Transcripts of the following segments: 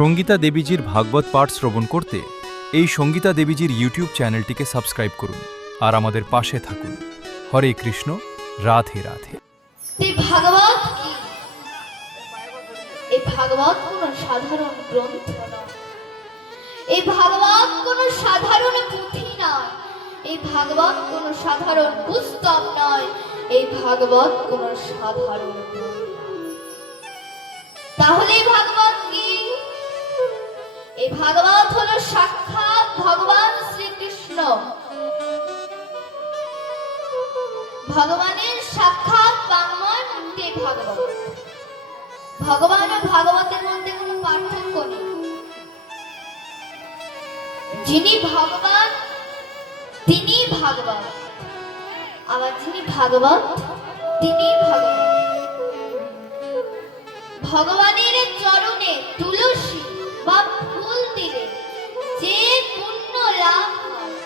সঙ্গীতা দেবীজির ভাগবত পাঠ শ্রবণ করতে এই সঙ্গীতা দেবীজির ইউটিউব চ্যানেলটিকে সাবস্ক্রাইব করুন আর আমাদের পাশে থাকুন। হরে কৃষ্ণ, রাধে রাধে। ভাগবত কি? এই ভাগবত কোন সাধারণ গ্রন্থ নয়, এই ভাগবত কোন সাধারণ পুঁথি নয়, এই ভাগবত কোন সাধারণ পুস্তক নয়, এই ভাগবত কোন সাধারণ বই নয়। তাহলে এই ভাগবত কি? এই ভাগবত হলো সাক্ষাৎ ভগবান শ্রীকৃষ্ণ, ভগবানের সাক্ষাৎ বাংময় মূর্তি ভাগবত। ভগবান ও ভাগবতের মধ্যে কোনো পার্থক্য নেই। যিনি ভগবান তিনি ভাগবত, আবার যিনি ভাগবত তিনি ভগবান। ভগবানের চরণে তুলসী বা ফুল দিলে যে পুণ্য লাভ হয়,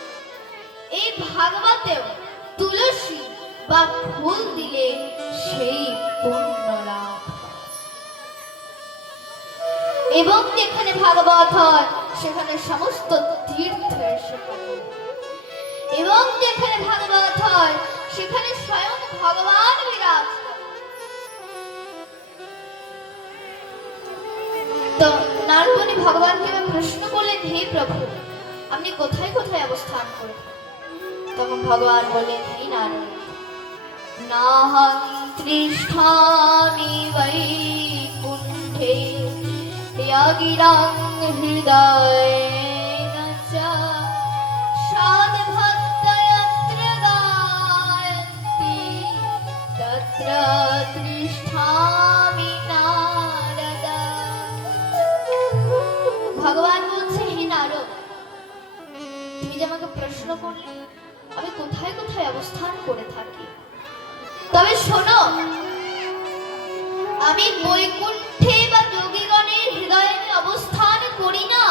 এই ভাগবতেও তুলসী বা ফুল দিলে সেই পুণ্য লাভ হয়। এবং যেখানে ভাগবত হয় সেখানে সমস্ত তীর্থ এসে পড়ে, এবং যেখানে ভাগবত হয় সেখানে স্বয়ং ভগবান বিরাজ করেন। তো নারদমুনি ভগবানকে প্রশ্ন করলেন, হে প্রভু, আপনি কোথায় কোথায় অবস্থান করেন? তখন ভগবান বললেন, হে নারদ, নাহং তৃষ্ঠামি বৈকুণ্ঠে ত্যাগিরাং হৃদয়েন চ সাধভক্তয়ত্র গায়ন্তি তত্র তৃষ্ঠামি নারদ। ভগবান বলছে, হে নারদ, তুমি যে আমাকে প্রশ্ন করলে আমি কোথায় কোথায় অবস্থান করে থাকি, তবে শোনো, আমি বৈকুণ্ঠে বা যোগীগণের হৃদয়ে অবস্থান করি না।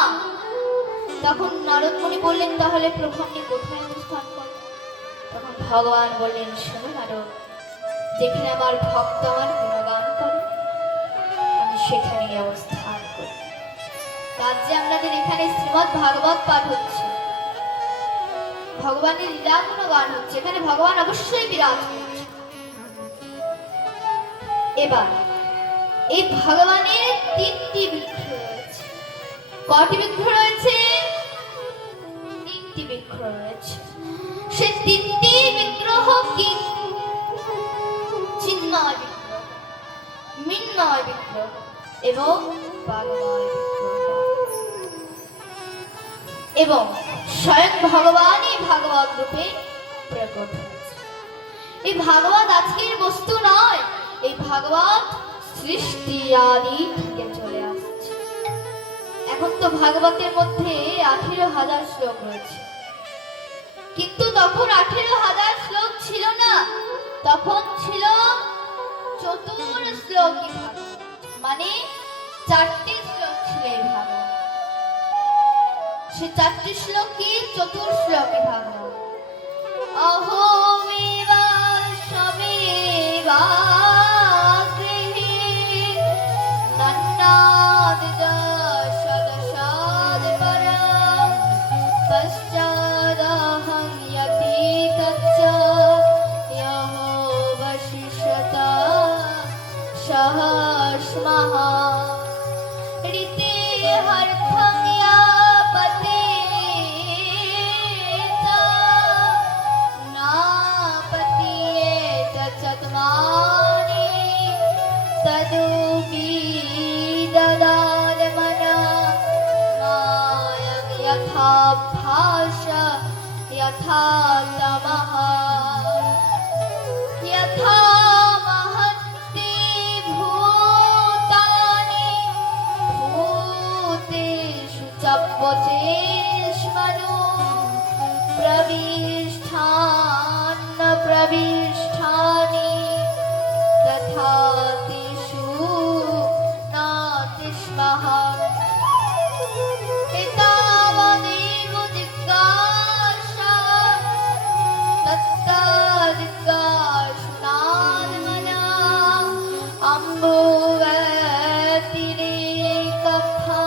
তখন নারদ মুনি বললেন, তাহলে প্রভু আপনি কোথায় অবস্থান করেন? তখন ভগবান বললেন, শোনো নারদ, যেখানে আমার ভক্ত আমার গুণগান করে আমি সেখানেই অবস্থান করি। আজ যে আমাদের এখানে শ্রীমদ্ ভাগবত পাঠ হচ্ছে, ভগবানের লীলা গুণগান হচ্ছে, এখানে ভগবান অবশ্যই বিরাজ করছে। এবার এই ভগবানের তিনটি বৃক্ষ রয়েছে। কয়টি বৃক্ষ রয়েছে? তিনটি বৃক্ষ রয়েছে। সে তিনটি বিগ্রহ কি? চিন্ময় বিগ্রহ, মৃন্ময় বিগ্রহ এবং বাগময় বিগ্রহ। এবং স্বয়ং ভগবানই ভাগবত রূপে প্রকট হয়েছে। এই ভাগবত আজকের বস্তু নয়, এই ভাগবত সৃষ্টি আদি থেকে চলে আসছে। এখন তো ভাগবতের মধ্যে 18,000 শ্লোক রয়েছে, কিন্তু তখন 18,000 শ্লোক ছিল না, তখন ছিল চতুর্শ্লোকী ভাগবত, মানে 4টি শ্লোক ছিল এই ভাগবত। সে 4টি শ্লোক কি? চতুর্শ্লোকী ভাগবত। অহোমেবা সমেবা यथा तमः यथा महन्ति भूतानि भूतेषु च पचेष्मनु प्रविष्ठानि तथा तेषु नातिष्मः। अम्बुवतिरेकफा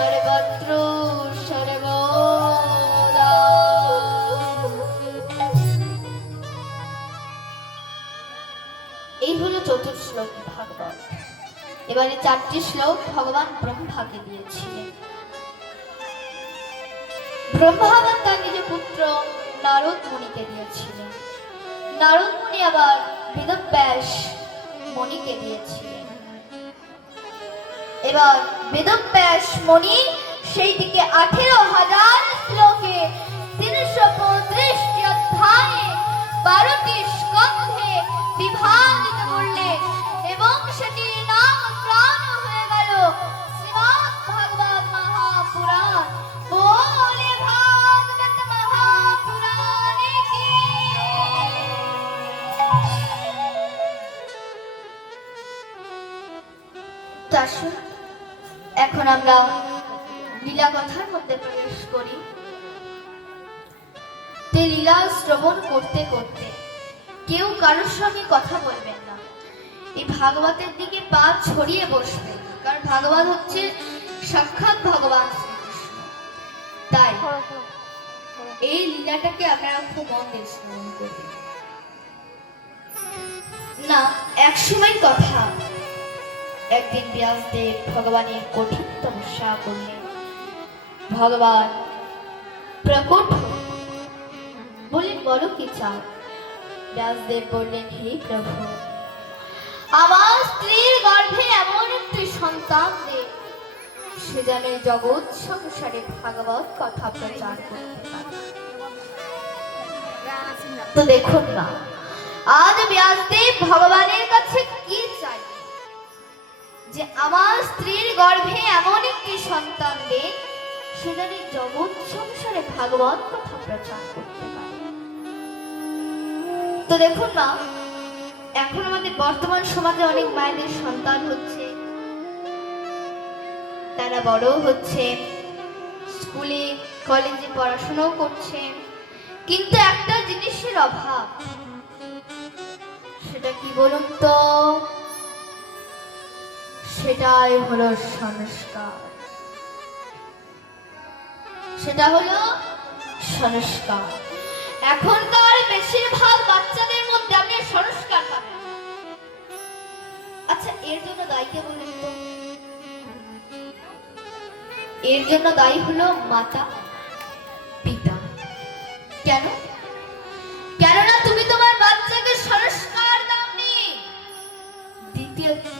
সর্বত্র সর্বদা। এই হলো চতুর্থ শ্লোক ভাগবত। এবারে 4টি শ্লোক ভগবান ব্রহ্মাকে দিয়েছিলেন। ব্রহ্মা আবার তার নিজ পুত্র নারদ মুনিকে দিয়েছিলেন। নারদ মুনি আবার বেদব্যাস মুনিকে দিয়েছিলেন। এবার বেদব্যাস মুনি সেই দিকে 18,000 শ্লোকে 335টি অধ্যায়ে 12টি স্কন্ধে বিভাজিত করলেন এবং সেটি নাম প্রাণ হয়ে গেল শ্রীমদ্ ভাগবত মহাপুরাণ। বলে ভাগবত মহাপুরাণে কি। এখন আমরা লীলা কথার মধ্যে প্রবেশ করি। তে লীলা শ্রবণ করতে করতে কেউ কারোর সঙ্গে কথা বলবেন না, এই ভাগবতের দিকে পা ছড়িয়ে বসবে, কারণ ভাগবত হচ্ছে সাক্ষাৎ ভগবান শ্রীকৃষ্ণ। তাই এই লীলাটাকে আপনারা খুব মন দিয়ে শ্রবণ করবেন না। এক সময় কথা, একদিন ব্যাসদেব ভগবানের কঠিন তপস্যা করলেন। ভগবান প্রকট বলেন, বলো কি চাও? ব্যাসদেব বললেন, হে প্রভু, আমার স্ত্রীর গর্ভে এমন একটি সন্তান দে, সে যেন জগৎ সংসারে ভাগবত কথা প্রচার করতে পারে। তো দেখুন না, আজ ব্যাসদেব ভগবানের কাছে কি চাই? যে আমার স্ত্রীর গর্ভে এমন একটি সন্তান দে, সে যেন জগৎ সংসারে ভাগবত কথা প্রচার করতে পারে। তো দেখুন না, এখন আমাদের বর্তমান সমাজে অনেক মায়েদের সন্তান হচ্ছে, তারা বড় হচ্ছে, স্কুলে কলেজে পড়াশোনাও করছে, কিন্তু একটা জিনিসের অভাব। সেটা কি বলুন তো? সেটাই হলো সংস্কার। সেটা হলো সংস্কার। এখনকার বেশিরভাগ বাচ্চাদের মধ্যে আপনি সংস্কার পাবেন। আচ্ছা, এর জন্য দায়ী কে বলুন তো? এর জন্য দায়ী হলো মাতা পিতা। কেন? কেননা তুমি তোমার বাচ্চাকে সংস্কার দাওনি।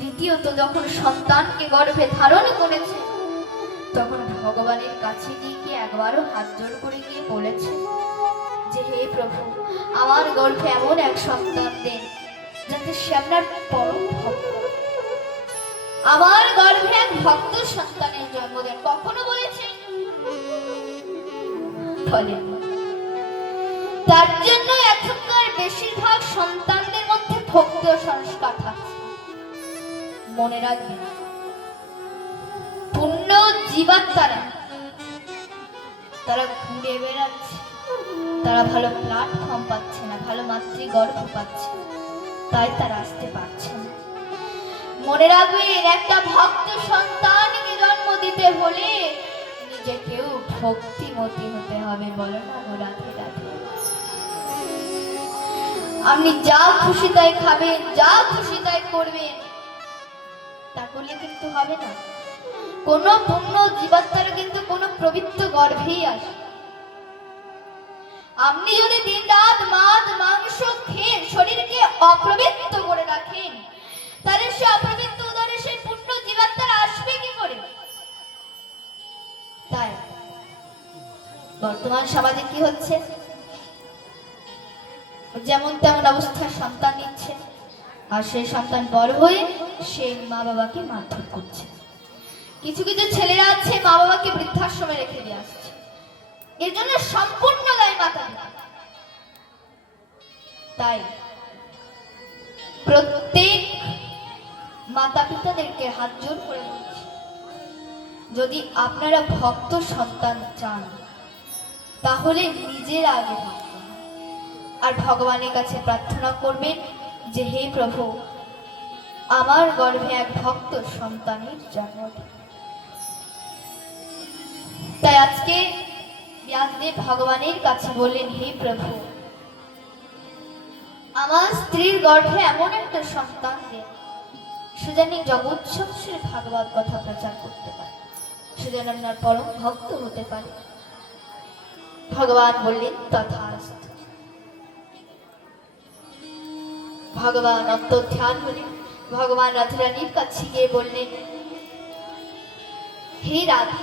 দ্বিতীয়ত যখন সন্তানকে গর্ভে ধারণ করেছে, তখন ভগবানের কাছে গিয়ে কি একবারও হাত জোড় করে গিয়ে বলেছে যে, হে প্রভু, আমার গর্ভে এমন এক সন্তান দেন যাতে সে আপনার পরম ভক্ত, আমার গর্ভে এক ভক্ত সন্তানের জন্ম দেন? কখনো বলেছে? বলেন। তার জন্য এখনকার বেশিরভাগ সন্তানদের মধ্যে ভক্ত সংস্কার থাকছে। মনে রাখবেন, পূর্ণ জীবাত্মারা তারা ঘুরে বেড়াচ্ছে, তারা ভালো প্ল্যাটফর্ম পাচ্ছে না, ভালো মাতৃগর্ভ পাচ্ছে, তাই তারা আসতে পারছে না। মনে রাখবেন, একটা ভক্ত সন্তানকে জন্ম দিতে হলে নিজেকেও ভক্তিমতী হতে হবে। বলো না গো, রাধে রাধে। আপনি যা খুশি তাই খাবেন, যা খুশি তাই করবেন, তা করলে কিন্তু হবে না। কোন পূর্ণ জীবাত্মারা কিন্তু কোন পবিত্র গর্ভেই আসে। আপনি যদি দিন রাত মাছ মাংস খেয়ে শরীরকে অপবিত্র করে রাখেন, তাহলে সে অপবিত্র উদরে সেই পূর্ণ জীবাত্মারা আসবে কি করে? তাই বর্তমান সমাজে কি হচ্ছে? যেমন তেমন অবস্থায় সন্তান নিচ্ছে, আর সেই সন্তান বড় হয়ে সে মা বাবাকে মারধর করছে। কিছু কিছু ছেলেরা আছে মা বাবাকে বৃদ্ধাশ্রমে রেখে দিয়ে আসছে। এর জন্য সম্পূর্ণ দায়ী মাতা পিতা। তাই প্রত্যেক মাতা পিতাদেরকে হাত জোর করে বলছি, যদি আপনারা ভক্ত সন্তান চান, তাহলে নিজের আগে ভক্ত আর ভগবানের কাছে প্রার্থনা করবেন যে, হে প্রভু, আমার গর্ভে এক ভক্ত সন্তানের জন্ম দিন। তাই আজকে ব্যাসদেব ভগবানের কাছে বললেন, হে প্রভু, আমার স্ত্রীর গর্ভে এমন একটা সন্তান দেন, সে যেন জগৎ সংসারে ভাগবত কথা প্রচার করতে পারে, সে যেন আপনার পরম ভক্ত হতে পারে। ভগবান বললেন, তথাস্তু। ভগবান অন্তর্ধান হলেন, ভগবান রাধারানীর কাছে গিয়ে বললেন, হে রাধা,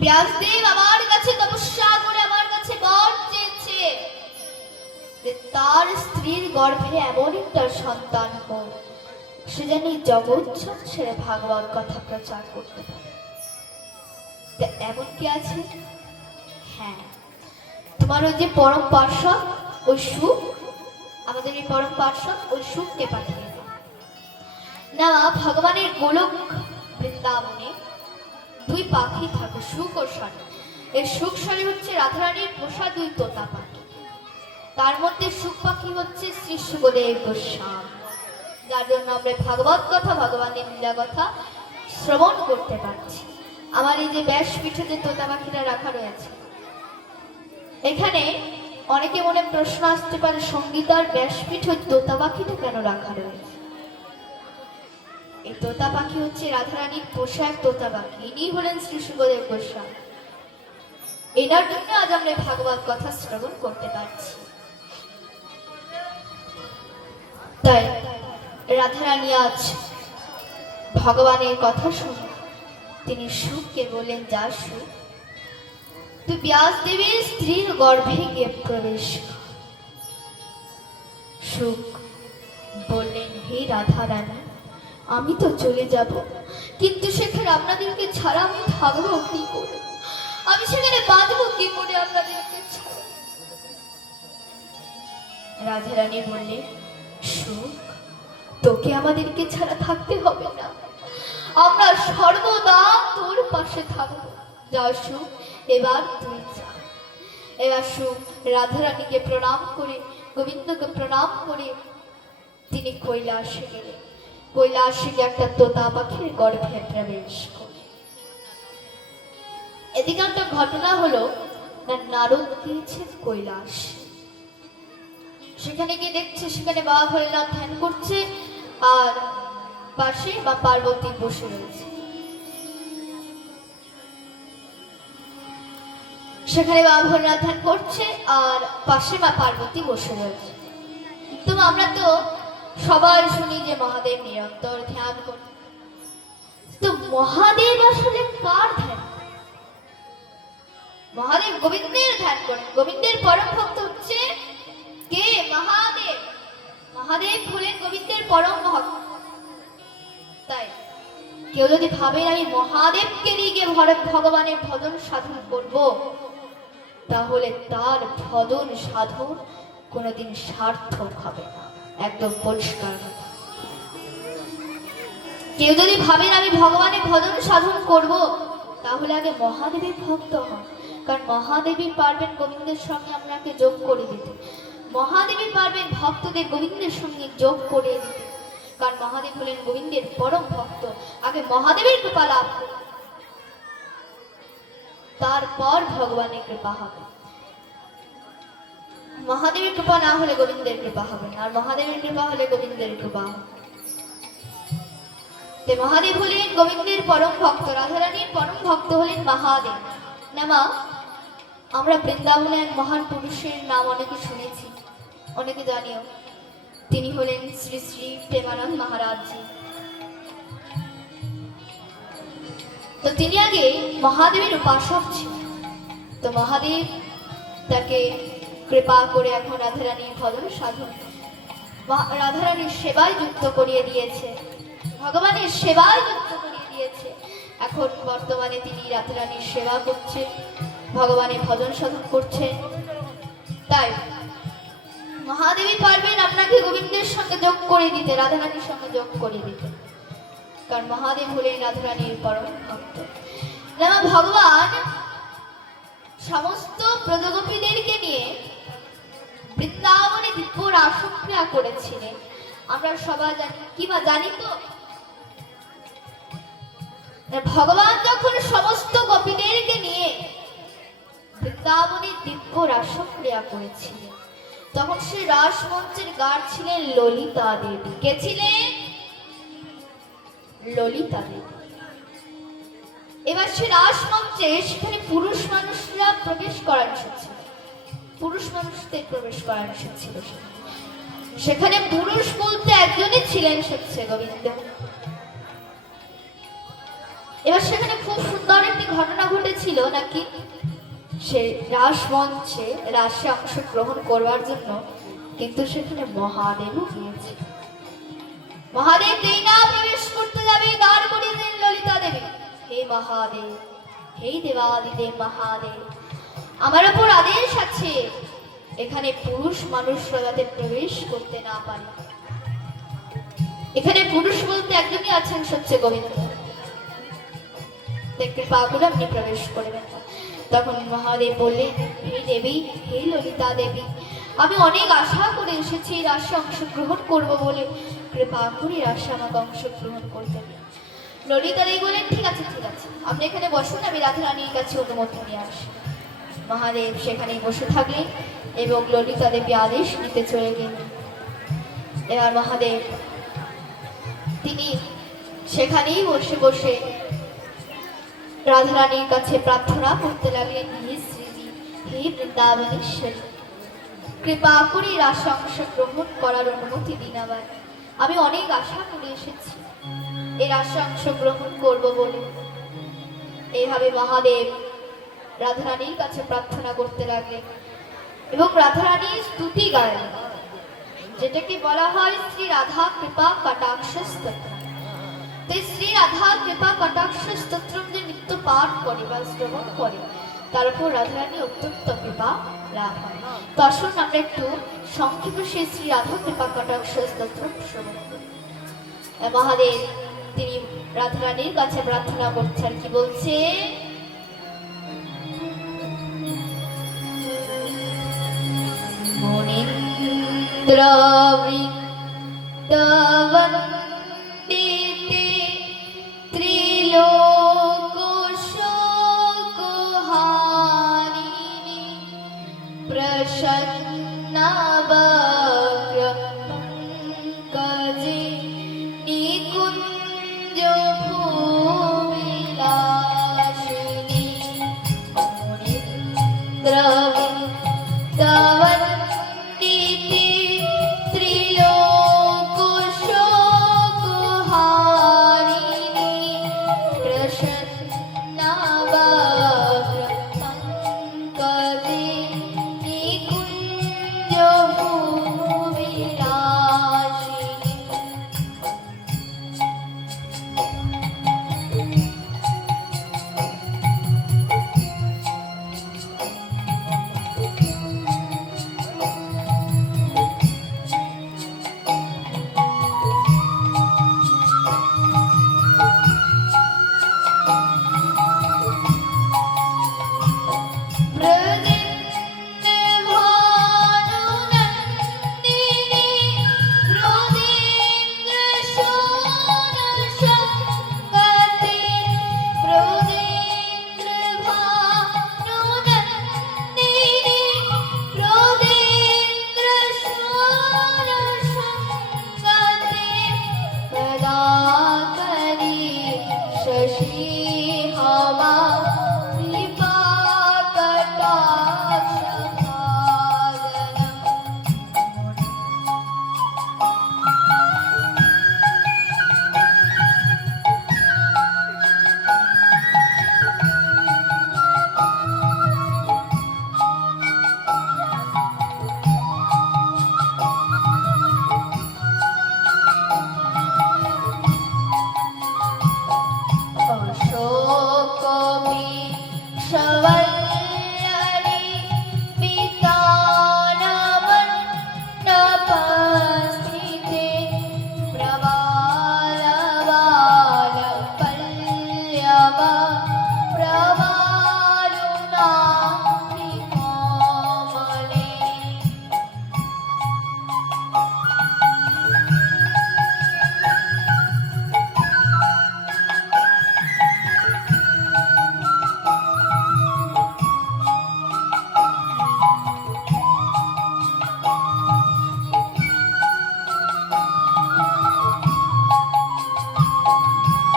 ব্যাসদেব আমার কাছে তপস্যা করে আমার কাছে বর চেয়েছে যে তার স্ত্রীর গর্ভে এমন একটা সন্তান হোক, সে যেন জগৎ সংসারে ভাগবত কথা প্রচার করতে পারে। এমন কি আছে? হ্যাঁ, তোমার ওই যে পরম পার্শ্বদ ওই সুখ, আমাদের এই পরম পার্শ্বদ ওই সুখকে পাঠিয়ে দাও না। ভগবানের গোলক বৃন্দাবনে দুই পাখি থাকে, সুখ ও শনি। এই সুখ শনি হচ্ছে রাধারানীর পোষা দুই তোতা পাখি। তার মধ্যে সুখ পাখি হচ্ছে শ্রী সুখদেব গোস্বামী, যার জন্য আমরা ভাগবত কথা, ভগবানের লীলা কথা শ্রবণ করতে পারছি। আমার এই যে ব্যাসপীঠে যে তোতা পাখিরা রাখা রয়েছে, এখানে অনেকে মনে প্রশ্ন আসতে পারে, সঙ্গীতার ব্যাসপীঠ ওই তোতা পাখিটা কেন রাখা রয়েছে? এই তোতা পাখি হচ্ছে রাধারানীর পোষা এক তোতা পাখি। ইনি হলেন শ্রী সুখদেব গোস্বামী। এনার জন্য আজ আমরা ভাগবত কথা শ্রবণ করতে পারছি। তাই রাধারানী আজ ভগবানের কথা শুনে তিনি সুখকে বলেন, যা সুখ, তুই ব্যাসদেবের স্ত্রীর গর্ভে গিয়ে প্রবেশ কর। সুখ বললেন, হে রাধারানী, আমি তো চলে যাব, কিন্তু সেখানে আপনাদেরকে ছাড়া আমি থাকবো কি করে? আমি সেখানে বাঁচবো কি করে আপনাদেরকে ছাড়া? রাধারানী বললেন, সুখ, তোকে আমাদেরকে ছাড়া থাকতে হবে না, আমরা সর্বদা তোর পাশে থাকবো। যা সুখ, এবার তুই যা। এবার সুখ রাধারানীকে প্রণাম করে, গোবিন্দকে প্রণাম করে তিনি কৈলাসে গেলেন। কৈলাসে গিয়ে একটা তোতা পাখির গর্ভে প্রবেশ করলেন। এদিকে একটা ঘটনা হলো, নারদ গিয়েছেন কৈলাস। সেখানে গিয়ে দেখছে সেখানে বাবা ভোলেনাথ ধ্যান করছে, আর পাশে মা পার্বতী বসে রয়েছে। সেখানে বাবা ভোলেনাথ ধ্যান করছে আর পাশে মা পার্বতী বসে রয়েছে। তো আমরা তো সবাই শুনি যে মহাদেব নিরন্তর ধ্যান করে। তো মহাদেব আসলে কার ধ্যান? মহাদেব গোবিন্দের ধ্যান করেন। গোবিন্দের পরম ভক্ত হচ্ছে কে? মহাদেব। মহাদেব হলেন গোবিন্দের পরম ভক্ত। তাই কেউ যদি ভাবেন আমি মহাদেবকে নিয়ে গিয়ে ভগবানের ভজন সাধন করব, তাহলে তার ভজন সাধন কোনোদিন সার্থক হবে না। একদম পরিষ্কার কথা। কেউ যদি ভাবেন আমি ভগবানের ভজন সাধন করব, তাহলে আগে মহাদেবের ভক্ত হন। কারণ মহাদেবী পারবেন গোবিন্দের সঙ্গে আপনাকে যোগ করে দিতে। মহাদেবী পারবেন ভক্তদের গোবিন্দের সঙ্গে যোগ করে দিতে। কারণ মহাদেব হলেন গোবিন্দের পরম ভক্ত। আগে মহাদেবের কৃপা লাভ করুন, তারপর ভগবানের কৃপা হবে। মহাদেবের কৃপা না হলে গোবিন্দের কৃপা হবে না, আর মহাদেবের কৃপা হলে গোবিন্দের কৃপা হবে। মহাদেব হলেন গোবিন্দের পরম ভক্ত, রাধারানীর পরম ভক্ত হলেন মহাদেব। না মা, আমরা বৃন্দাবনে এক মহান পুরুষের নাম অনেকে শুনেছি, অনেকে জানিও। তিনি হলেন শ্রী শ্রী প্রেমানন্দ মহারাজজি। তো তিনি আগে মহাদেবের উপাসক ছিলেন। তো মহাদেব তাকে কৃপা করে এখন রাধারানীর ভজন সাধন, রাধারানীর সেবায় যুক্ত করিয়ে দিয়েছে, ভগবানের সেবায় যুক্ত করিয়ে দিয়েছে। এখন বর্তমানে তিনি রাধারানীর সেবা করছেন, ভগবানের ভজন সাধন করছেন। তাই মহাদেবী পারবেন আপনাকে গোবিন্দের সঙ্গে যোগ করে দিতে, রাধারানীর সঙ্গে যোগ করে দিতে। কারণ মহাদেব হলেন রাধারানীর পরম ভক্ত। ভগবান সমস্ত ব্রজগোপীদেরকে নিয়ে বৃন্দাবনে দিব্য রাসক্রিয়া করেছিলেন। আমরা সবাই জানি, কিংবা জানি তো ভগবান যখন সমস্ত গোপীদেরকে নিয়ে বৃন্দাবনে দিব্য রাসক্রিয়া করেছিলেন, তখন সে রাসমঞ্চের গার্ড ছিলেন ললিতা দেবী। কে ছিলেন? ললিতা দেবী। এবার সে রাসমঞ্চে সেখানে পুরুষ মানুষরা প্রবেশ করার নিষেধ ছিল, পুরুষ মানুষদের প্রবেশ করার নিষেধ ছিল। সেখানে পুরুষ বলতে একজনই ছিলেন, সে হচ্ছে গোবিন্দ। এবার সেখানে খুব সুন্দর একটি ঘটনা ঘটেছিল নাকি, সে রাসমঞ্চে রাসে অংশগ্রহণ করবার জন্য কিন্তু সেখানে মহাদেবও গিয়েছে। মহাদেব যেই না প্রবেশ করতে যাবে, দ্বার করিয়ে দেন ললিতা দেবী। হে মহাদেব, হে দেবাদিদেব মহাদেব, আমার উপর আদেশ আছে, এখানে পুরুষ মানুষরা যাতে প্রবেশ করতে না পারে। এখানে পুরুষ বলতে একজনই আছেন, সচ্ছে গোবিন্দ। কৃপা করে আপনি প্রবেশ করবেন। তখন মহাদেব বললেন, হে দেবী, হে ললিতা দেবী, আমি অনেক আশা করে এসেছি রাসে অংশগ্রহণ করব বলে, কৃপা করে রাসে আমাকে অংশগ্রহণ করতে দিন। ললিতা দেবী বলেন, ঠিক আছে ঠিক আছে, আপনি এখানে বসুন, আমি রাধারানীর কাছে অনুমতি নিয়ে আসি। মহাদেব সেখানেই বসে থাকলেন এবং ললিতা দেবী আদেশ নিতে চলে গেলেন। এবার মহাদেব তিনি সেখানেই বসে বসে রাধারানীর কাছে প্রার্থনা করতে লাগলেন, হে শ্রীজি, হে বৃন্দাবনেশ্বরী, কৃপা করে রাসে অংশগ্রহণ করার অনুমতি দিন। আবার আমি অনেক আশা করে এসেছি এই রাসে অংশগ্রহণ করব বলে। এইভাবে মহাদেব রাধারানীর কাছে প্রার্থনা করতে লাগলেন এবং রাধারানীর স্তুতি গাইলেন, যেটাকে বলা হয় শ্রী রাধা কৃপা কটাক্ষ স্তোত্র। শ্রী রাধা কৃপা কটাক্ষ স্তোত্র যে নিত্য পাঠ করে বা শ্রবণ করে, তার উপর রাধারানী অত্যন্ত কৃপা লাভ হয়। তো আসুন আমরা একটু সংক্ষেপে সেই শ্রী রাধা কৃপা কটাক্ষ স্তোত্র শ্রবণ করি। মহাদেব তিনি রাধারানীর কাছে প্রার্থনা করছেন, কি বলছে? মনিন্দ্রবৃন্দবন্দিতে ত্রিলোকশোকহারিণী প্রসন্নবক্রপঙ্কজে নিকুঞ্জভূবিলাসিনী মনিন্দ্রবৃন্দবন্দিতে ত্রিলোকশোকহারিণী প্রসন্নবক্রপঙ্কজে নিকুঞ্জভূবিলাসিনী।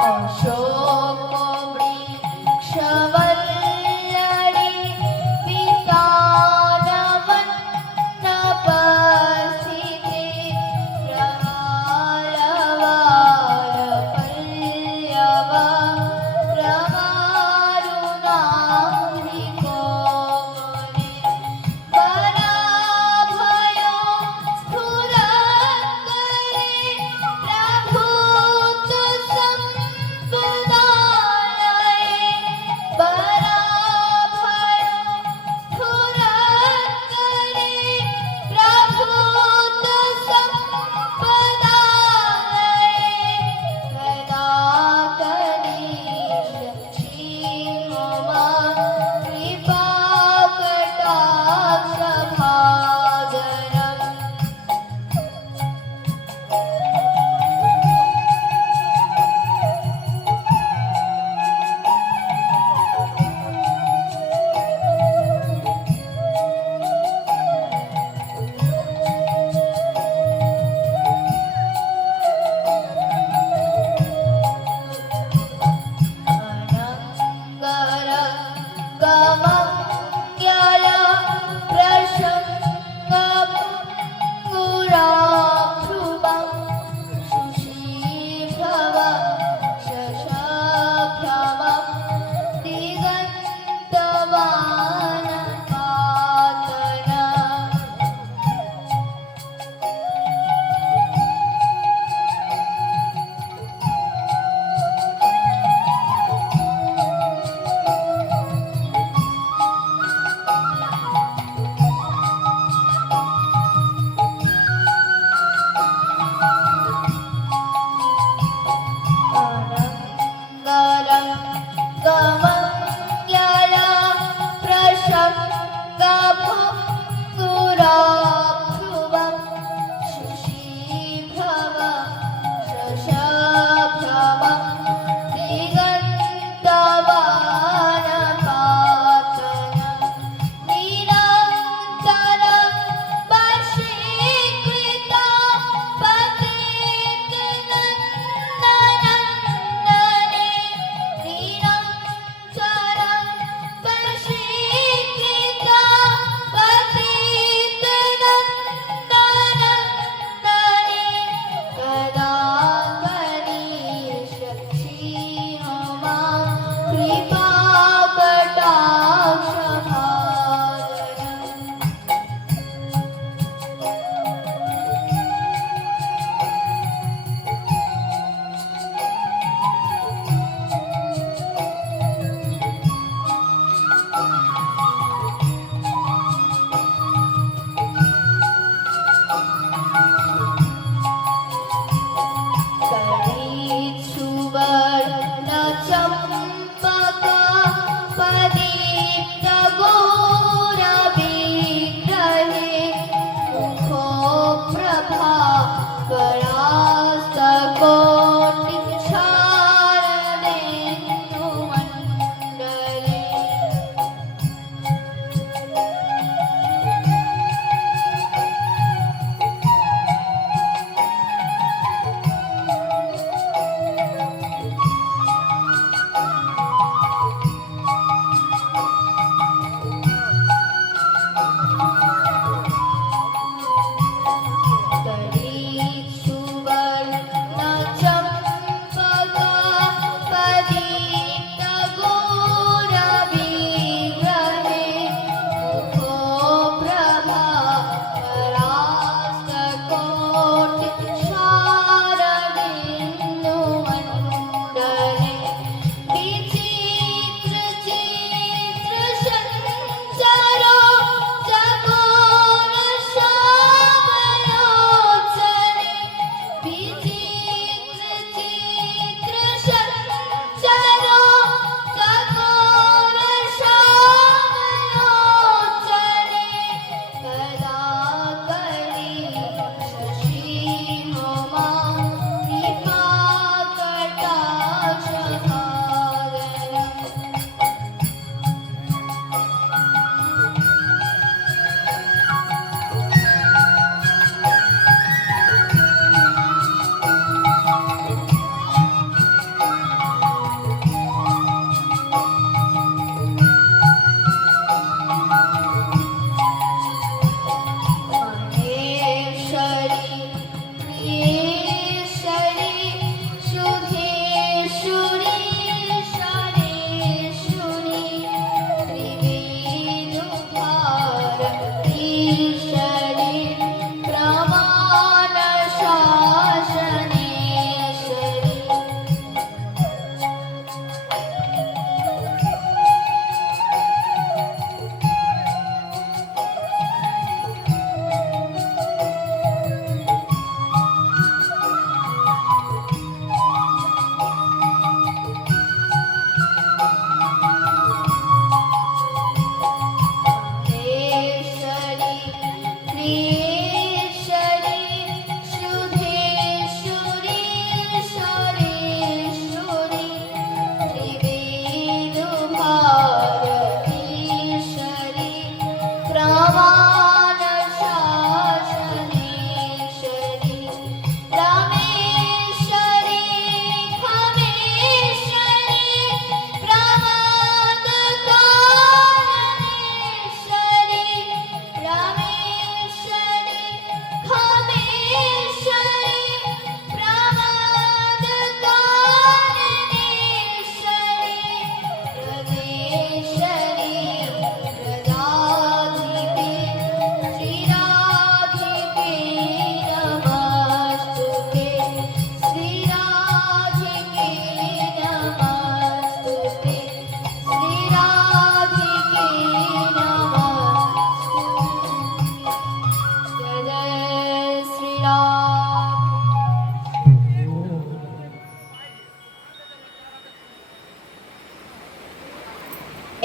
অশোক বৃক্ষবল্লরি বিতানমন্নপস্থিতে প্রমালবালপল্লব প্রমারুণামৃকোমলে বরাভয় স্ফুরৎকরে প্রভূত সম্পদ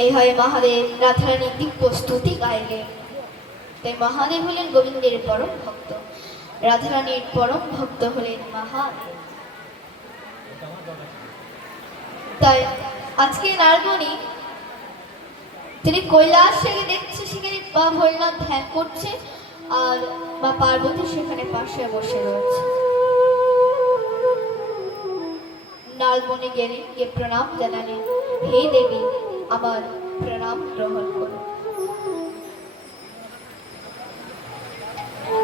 এই হয় মহাদেব রাধারানীর দিব্য স্তুতি গাইলেন। তাই মহাদেব হলেন গোবিন্দের পরম ভক্ত, রাধারানীর পরম ভক্ত হলেন মহাদেব। তাই আজকে নারদমণি তিনি কৈলাস থেকে দেখছে, সেখানে মা ভোলেনাথ ধ্যান করছে আর মা পার্বতী সেখানে পাশে বসে রয়েছে। নারদমণি গেলেন, গিয়ে প্রণাম জানালেন, হে দেবী আমার প্রণাম গ্রহণ করুন।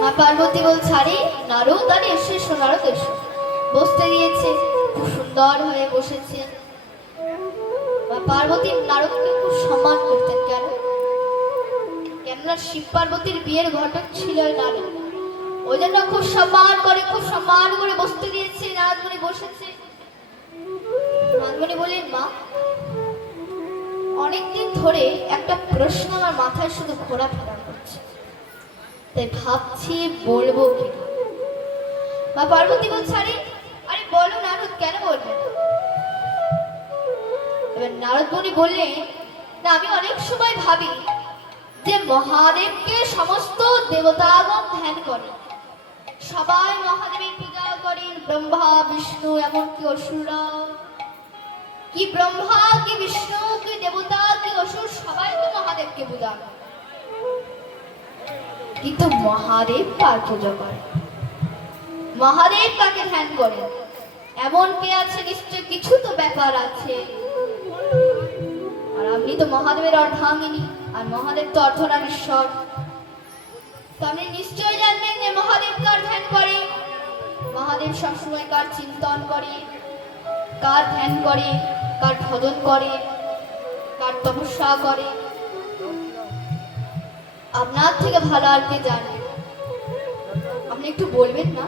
মা পার্বতী বলছে, আরে নারদ, আরে এসো নারদ, এসো। বসতে দিয়েছে, খুব সুন্দর হয়ে বসেছে। মা পার্বতী নারদকে খুব সম্মান করতেন। কেননা শিব পার্বতীর বিয়ের ঘটক ছিল নারদ, ওই জন্য খুব সম্মান করে বসতে দিয়েছে। নারদমণি বসেছে। নারদমণি বলেন, মা অনেকদিন ধরে একটা প্রশ্ন আমার মাথায় শুধু ঘোরাফেরা করছে, তাই ভাবছি বলবো কি। মা পার্বতী বলছে, আরে আরে বলো নারদ, কেন বলবে না? এবার নারদমণি বললেন, না আমি অনেক সময় ভাবি যে মহাদেবকে সমস্ত দেবতাগণ ধ্যান করে, সবাই মহাদেবের পূজা করেন, ব্রহ্মা বিষ্ণু এমনকি অসুররা, কি ব্রহ্মা কি বিষ্ণু কি দেবতা কি অসুর সবাই তো মহাদেবকে পূজা করে, কিন্তু মহাদেব কার পূজা করে, মহাদেব কাকে ধ্যান করে? এমন কে আছে? নিশ্চয় কিছু তো ব্যাপার আছে। আর আপনি তো মহাদেবের অর্ধাঙ্গিনী, আর মহাদেব তো অর্ধনারীশ্বর। তো আপনি নিশ্চয় জানবেন যে মহাদেব কার ধ্যান করে, মহাদেব সবসময় কার চিন্তন করে, কার ধ্যান করে, কার ভজন করে, কার তপস্যা করে। আপনার থেকে ভালো আর কে জানে? আপনি একটু বলবেন না?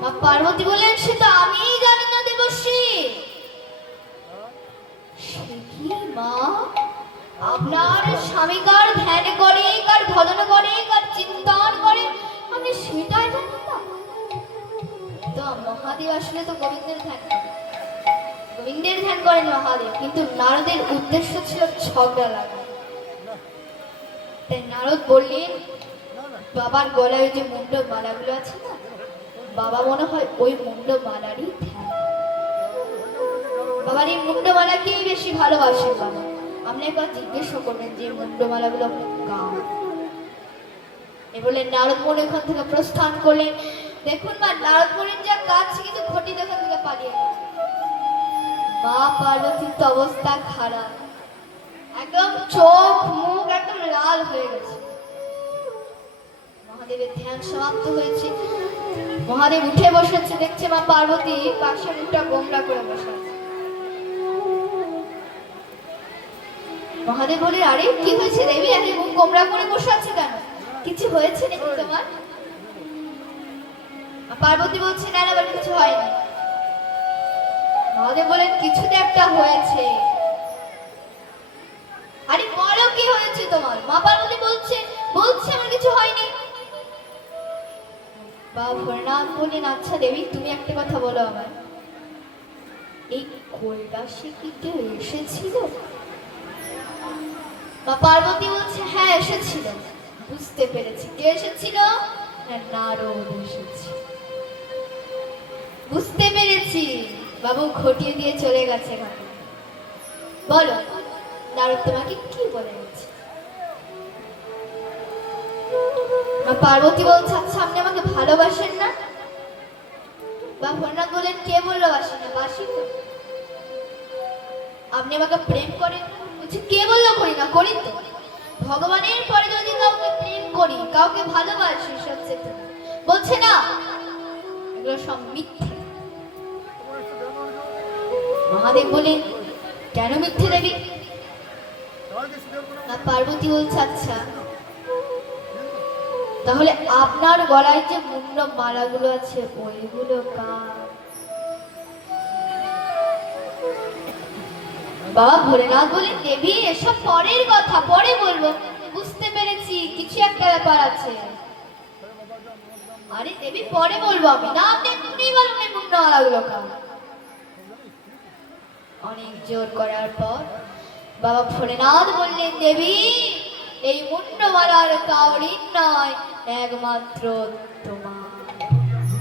মা পার্বতী বললেন, সে তো আমিই জানি না দেবশ্রী। সে কি মা, আপনার স্বামী কার ধ্যান করে, কার ভজন করে, কার চিন্তন করে, আপনি সেটাই জানেন না? তো মহাদেব আসলে তো গোবিন্দের ধ্যান করেন, গোবিন্দের ধ্যান করেন মহাদেব, কিন্তু নারদের উদ্দেশ্য ছিল ঝগড়া লাগা। তাই নারদ বললেন, বাবার গলায় যে মুন্ড মালাগুলো আছে না, বাবা মনে হয় ওই মুন্ড মালারই ধ্যান, বাবার এই মুন্ড মালাকেই বেশি ভালোবাসেন বাবা। আপনি একবার জিজ্ঞেস করবেন যে মুন্ডমালাগুলো কার। এ বলে নারদমণি এখান থেকে প্রস্থান করলেন। দেখুন মা, নারদমণির যা কাজ কিন্তু ঘটি এখান থেকে পালিয়ে গেছে। মা পার্বতীর তো অবস্থা খারাপ, একদম চোখ মুখ একদম লাল হয়ে গেছে। মহাদেবের ধ্যান সমাপ্ত হয়েছে, মহাদেব উঠে বসেছে, দেখছে মা পার্বতী পাশে মুখটা গোমরা করে বসে আছে। মহাদেব বলে, আরে কি হয়েছে দেবী, আরে মুখ গোমরা করে বসে আছে কেন? কিছু হয়েছে নাকি তোমার? পার্বতী বলছে, না আবার কিছু হয়নি। মহাদেব বলেন, কিছু তো একটা হয়েছে। আরে বলো কি হয়েছে তোমার? মা পার্বতী বলছে আমার কিছু হয়নি। বা ভোলেনাথ বললেন, আচ্ছা দেবী তুমি একটা কথা বলো আমার, এই কৈলাসে কি কেউ এসেছিল? মা পার্বতী বলছে, হ্যাঁ এসেছিল। বুঝতে পেরেছি, কে এসেছিল? নারদ এসেছিল। বুঝতে পেরেছি, বাবু ঘটিয়ে দিয়ে চলে গেছে। বলো নারদ তোমাকে কি বলে গেছে? মা পার্বতী বলছে, আচ্ছা আপনি আমাকে ভালোবাসেন না? বা ভোলেনাথ বলেন, কে বললো বাসি না? বাসি তো। আপনি আমাকে প্রেম করেন না? বলছে, কে বললো করি না? করি তো। ভগবানের পরে যদি কাউকে প্রেম করি, কাউকে ভালোবাসি, সত্যি বলছে না, এগুলো সব মিথ্যে। মহাদেব বলেন, কেন মিথ্যে দেবী? পার্বতী বলছে, আচ্ছা তাহলে আপনার গলায় যে মুন্ড মালাগুলো আছে ওইগুলো কার? বাবা ভোলেনাথ বলেন, দেবী এসব পরের কথা, পরে বলবো। বুঝতে পেরেছি কিছু একটা ব্যাপার আছে। আরে দেবী পরে বলবো আমি। না আপনি এক্ষুনি বলুন এই মুন্ড মালাগুলো কার। অনেক জোর করার পর বাবা ভোলেনাথ বললেন, দেবী এই মুন্ডমালার কাউরির নয়, একমাত্র তোমার।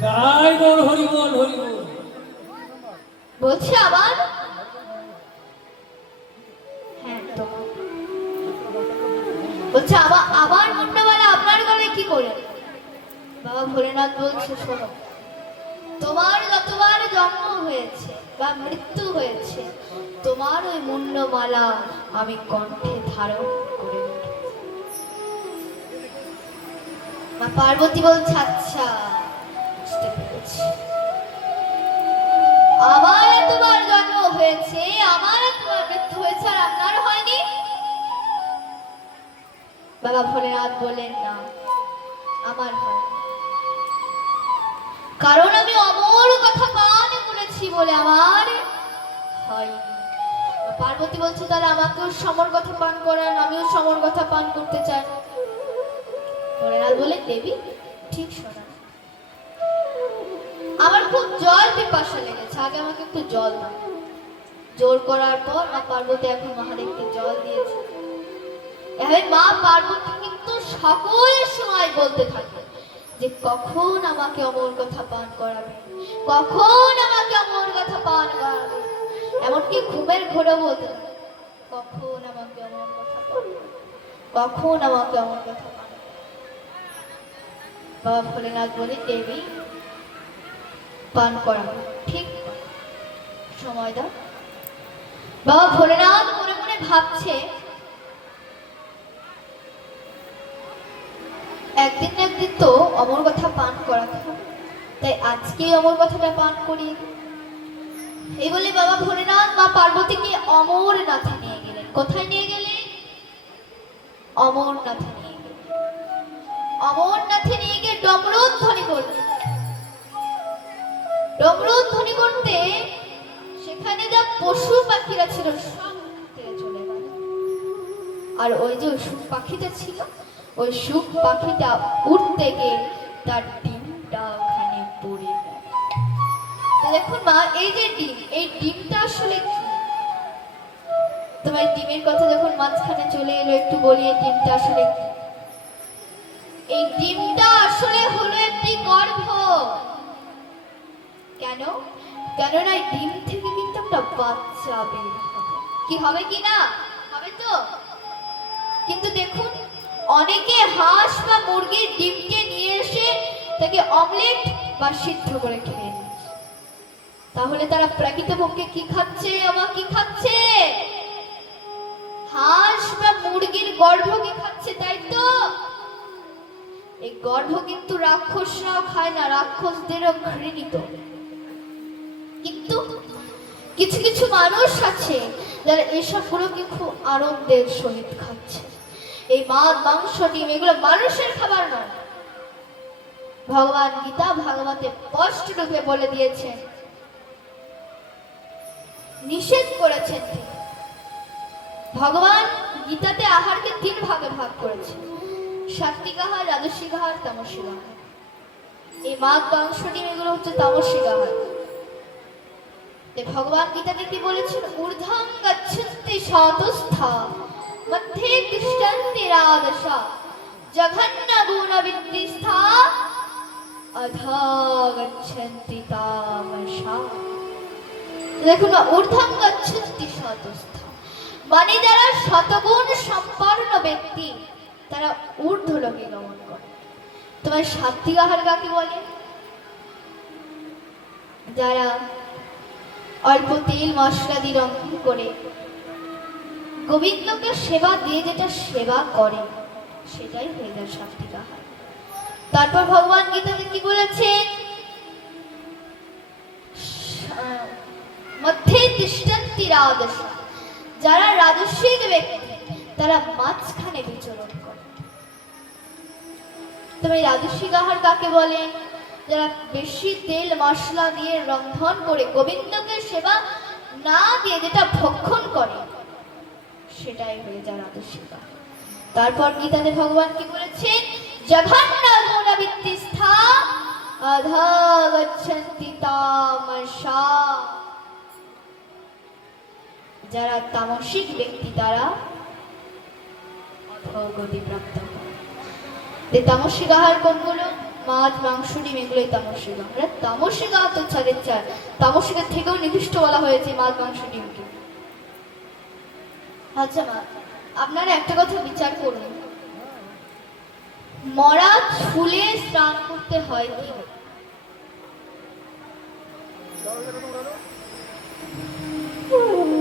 গাই বল হরি বল হরি বল। বলছে আবার, হ্যাঁ তোমার। বলছে আবার মুন্ডমালা আপনার গলায় কি করে? বাবা ভোলেনাথ বলছে, শোনো, তোমার যতবার জন্ম হয়েছে বা মৃত্যু হয়েছে, তোমার ওই মুন্ডমালা আমি কণ্ঠে ধারণ করে রেখেছি। মা পার্বতী বলছে, আচ্ছা বুঝতে পেরেছি, আমার এতবার জন্ম হয়েছে, আমার এতবার মৃত্যু হয়েছে, আর আপনার হয়নি? বাবা ভোলেনাথ বললেন, না আমার হয়নি, কারণ আমি অমর কথা পান করেছি বলে আমার হয়নি। পার্বতী বলছে, তাহলে আমাকেও সমর কথা পান করান, আমিও সমর কথা পান করতে চাই। ভোলেনাথ বলে, দেবী ঠিক শোনা, আমার খুব জল পিপাসা লেগেছে, আগে আমাকে একটু জল দাও। জোর করার পর মা পার্বতী এখন মহাদেবকে জল দিয়েছে। এভাবে মা পার্বতী কিন্তু সকল সময় বলতে থাকে যে কখন আমাকে অমর কথা পান করাবে, কখন আমাকে অমর কথা পান করাবে। এমনকি ঘুমের ঘোরে বলতে থাকে, কখন আমাকে অমর কথা পান করাবে, কখন আমাকে অমর কথা পান করাবে। বাবা ভোলেনাথ বলে, দেবী পান করাবে, ঠিক সময় দাও। বাবা ভোলেনাথ মনে মনে ভাবছে, একদিন না একদিন তো অমর কথা পান করাতে হবে, তাই আজকে অমর কথাটা পান করি। এই বলে বাবা ভোলেনাথ মা পার্বতীকে অমরনাথে নিয়ে গেলেন। কোথায় নিয়ে গেলেন? অমরনাথে নিয়ে গেলেন। অমরনাথে নিয়ে গিয়ে ডমরুধ্বনি করলেন। ডমরুধ্বনি করতে সেখানে যা পশু পাখিরা ছিল সব থেকে চলে গেল। আর ওই যে সুখ পাখিটা ছিল, ওই সুখ পাখিটা উঠতে গিয়ে তার ডিমটা ওখানে পড়ে গেল। দেখুন মা, এই যে ডিম, এই ডিমটা আসলে কি? তোমার ডিমের কথা যখন মাঝখানে চলে এলো, একটু বলি এই ডিমটা আসলে কি? এই ডিমটা আসলে হলো একটি গর্ভ। কেন? কেননা এই ডিম থেকে কিন্তু একটা বাচ্চা বের হবে। কি হবে কি না? হবে তো? কিন্তু দেখুন, অনেকে হাঁস বা মুরগির ডিমকে নিয়ে এসে তাকে অমলেট বা সিদ্ধ করে খেয়ে নিচ্ছে। তাহলে তারা প্রকৃতপক্ষে কি খাচ্ছে? আবার কি খাচ্ছে? হাঁস বা মুরগির গর্ভকে খাচ্ছে, তাই তো? এই গর্ভ কিন্তু রাক্ষসরাও খায় না, রাক্ষসদেরও ঘৃণিত। কিন্তু কিছু কিছু মানুষ আছে যারা এসবগুলোকে খুব আনন্দের সহিত খাচ্ছে। এই মাছ, মাংস, ডিম এগুলো মানুষের খাবার নয়। ভগবান গীতা ভাগবতে স্পষ্ট রূপে বলে দিয়েছেন, নিষেধ করেছেন তিনি। ভগবান গীতাতে আহারকে 3 ভাগে ভাগ করেছেন, সাত্বিক আহার, রাজসিক আহার, তামসিক আহার। এই মাছ, মাংস, ডিম এগুলো হচ্ছে তামসিক আহার। ভগবান গীতাতে কি বলেছেন? ঊর্ধ্বং গচ্ছন্তি সাতস্থা মধ্যে তিষ্ঠন্তি রাজসা জঘন্য গুণ বিদ্ধিস্থা অধা গচ্ছন্তি তামসা। দেখুন, ঊর্ধ্বং গচ্ছন্তি সাতস্থা মানে যারা শতগুণ সম্পন্ন ব্যক্তি, তারা ঊর্ধ্বলোকে গমন করে। তোমার সাত্বিক আহার কাকে বলে? যারা অল্প তেল মশলা দিয়ে রন্ধন করে গোবিন্দকে সেবা দিয়ে যেটা সেবা করে, সেটাই হয়ে যায় সাত্বিক আহার। তারপর ভগবান গীতাতে কি বলেছেন? মধ্যে তিষ্ঠন্তি রাজসা, যারা রাজসিক ব্যক্তি তারা মাঝখানে বিচরণ করে। তবে রাজসিক আহার কাকে বলে? যারা বেশি তেল মশলা দিয়ে রন্ধন করে গোবিন্দকে সেবা না দিয়ে যেটা ভক্ষণ করে, সেটাই হয়ে যায় রাজসিক আহার। তারপর গীতাতে ভগবান কি বলেছেন? জঘন্য গুণ বিদ্ধিস্থা অধা গচ্ছন্তি তামসা। যারা তামসিক ব্যক্তি তারা অধোগতি প্রাপ্ত হয়। তামসিক আহার কোনগুলো? মাছ, মাংস, ডিম, এগুলোই তামসিক আহার। তামসিক আহার তো ছাড়ের চায়, তামসিকের থেকেও নির্দিষ্ট বলা হয়েছে মাছ, মাংস, ডিমকে। আচ্ছা মা, আপনারা একটা কথা বিচার করুন, মরা চুলে স্নান করতে হয় কি?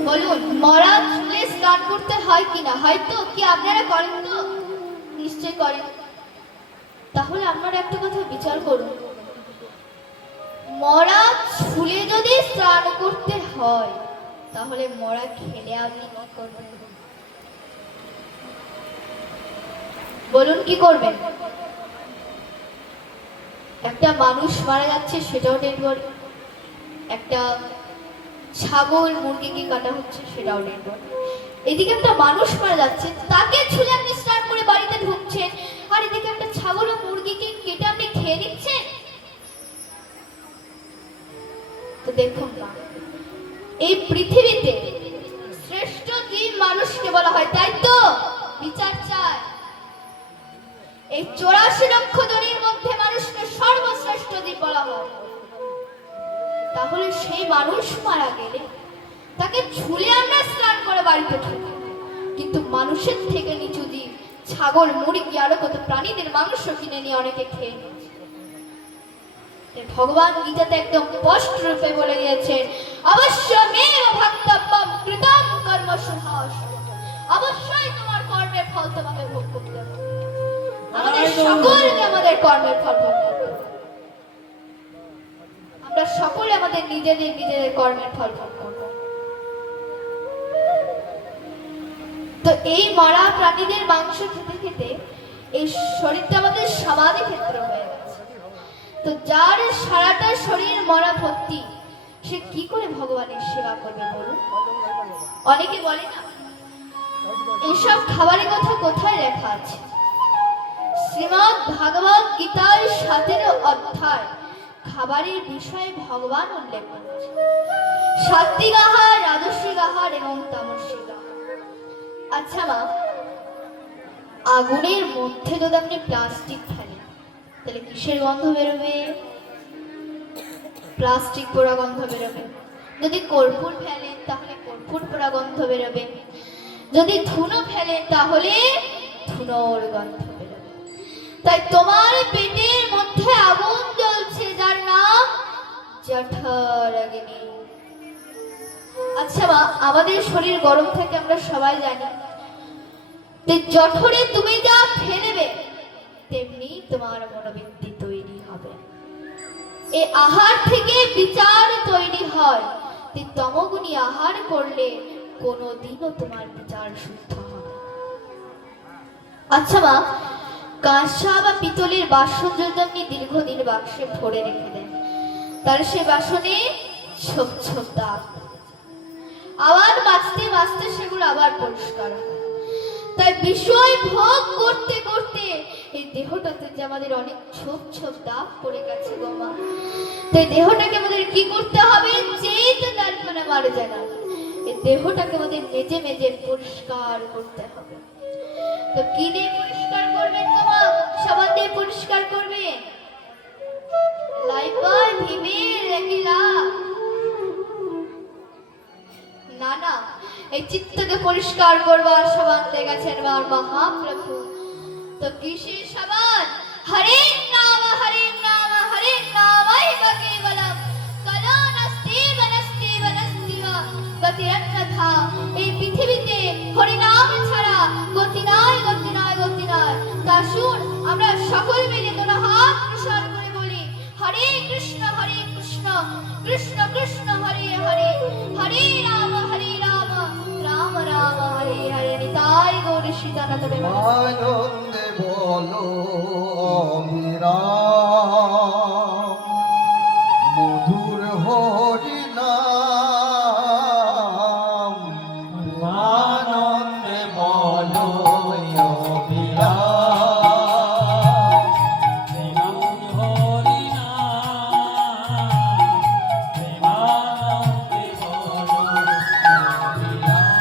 বলুন, মরা চুলে স্নান করতে হয় কিনা? হয়তো কি আপনারা করেন? তো নিশ্চয় করেন। তাহলে আপনারা একটা কথা বিচার করুন, মরা চুলে যদি স্নান করতে হয় তাহলে মরা খেলে আপনি কি করবেন? বলুন, কি করবেন? একটা মানুষ মারা যাচ্ছে সেটাও ডেড বডি, একটা ছাগল মুরগিকে কাটা হচ্ছে সেটাও ডেড বডি। এদিকে একটা মানুষ মারা যাচ্ছে, তাকে ছুলে আপনি স্নান করে বাড়িতে ঢুকছেন, আর এদিকে একটা ছাগল ও মুরগিকে কেটে আপনি খেয়ে নিচ্ছেন। তো দেখুন না, এই পৃথিবীতে শ্রেষ্ঠ জীব মানুষকে বলা হয়, তাই তো? বিচার চায়। এই 84 লক্ষ জনের মধ্যে মানুষকে সর্বশ্রেষ্ঠ জীব বলা হয়। তাহলে সেই মানুষ মারা গেলে তাকে ছুলে আমরা স্নান করে বাড়িতে ঢুকি, কিন্তু মানুষের থেকে নিচু জীব ছাগল, মুরগি, আরো কত প্রাণীদের মাংস কিনে নিয়ে অনেকে খেয়ে নিচ্ছে। ভগবান গীতাতে একদম স্পষ্ট রূপে বলে দিয়েছেন, অবশ্যমেব ভক্তব্যম কৃতম কর্ম সুহাস। অবশ্যই তোমার কর্মের ফল তোমাকে ভোগ করতে হবে। আমাদের সকলকে আমাদের কর্মের ফল ভোগ করতে হবে। আমরা সকলে আমাদের নিজেদের কর্মের ফল ভোগ করব। তো এই মরা প্রাণীদের মাংস খেতে খেতে এই শরীরটা আমাদের সমাধি ক্ষেত্র হয়ে গেছে। তো যার সারাটা শরীর মরা ভর্তি, সে কি করে ভগবানের সেবা করবে বলুন? অনেকে বলে না, এইসব খাবারের কথা কোথায় লেখা আছে? শ্রীমদ্ ভাগবত গীতার 17 অধ্যায় খাবারের বিষয়ে ভগবান উল্লেখ করেছে। সাত্বিক আহার, রাজস্বিক আহার এবং তামসিক আহার। আচ্ছা মা, আগুনের মধ্যে যদি আপনি প্লাস্টিক ফেলেন তাহলে কিসের গন্ধ বেরোবে? প্লাস্টিক পোড়া গন্ধ বেরোবে। যদি কর্পূর ফেলেন তাহলে কর্পূর পোড়া গন্ধ বেরোবে। যদি ধুনো ফেলেন তাহলে ধুনোর গন্ধ বেরোবে। তাই তোমার পেটের মধ্যে আগুন জ্বলছে, যার নাম জঠরাগ্নি। আচ্ছা মা, আমাদের শরীর গরম থাকে আমরা সবাই জানি। জঠরে তুমি যা ফেলবে তেমনি তোমার মনোবৃত্তি তৈরি হবে। এই আহার থেকে বিচার তৈরি হয়। তমগুণী আহার করলে কোনোদিনও তোমার বিচার শুদ্ধ হবে। আচ্ছা মা, কাঁসা বা পিতলের বাসন যদি আপনি দীর্ঘদিন বাক্সে ভরে রেখে দেন, তাহলে সে বাসনে ছোপ ছোপ দাগ, আবার বাঁচতে বাঁচতে সেগুলো আবার পরিষ্কার হয়। তাই বিষয় ভোগ করতে করতে এই দেহটাতে যে আমাদের অনেক ছোপ ছোপ দাগ পড়ে গেছে গো মা, তাই দেহটাকে আমাদের কি করতে হবে? চেত দর্পণে মার জানা, এই দেহটাকে আমাদের মেজে মেজে পরিষ্কার করতে হবে। তো কি দিয়ে পরিষ্কার করবেন গো মা? সাবান দিয়ে পরিষ্কার করবেন? লাইফবয়, ভিমের, রেগিলা? না না, এই চিত্তকে পরিষ্কার করবার সাবান দিয়ে গেছেন আমার মহাপ্রভু। তো কিসের সাবান? হরে নাম হরে নাম হরে নামাই কেবলম কলো নাস্তি বনস্তি বনস্তি গতিরন্যথা। এই পৃথিবীতে হরি নাম ছাড়া গতি নাই, গতি নাই, গতি নাই। তা শুন, আমরা সকল মিলে কোনো হাত প্রসার করে বলি, হরে কৃষ্ণ কৃষ্ণ কৃষ্ণ হরে হরে, হরে রাম রাম রাম হরে হরে। নিতাই গৌর সীতানাথ দেব। আনন্দে বলো অবিরাম, মধুর হরি নাম। আনন্দে বলো অবিরাম, হরি নাম, প্রেমানন্দে বলো হরি নাম।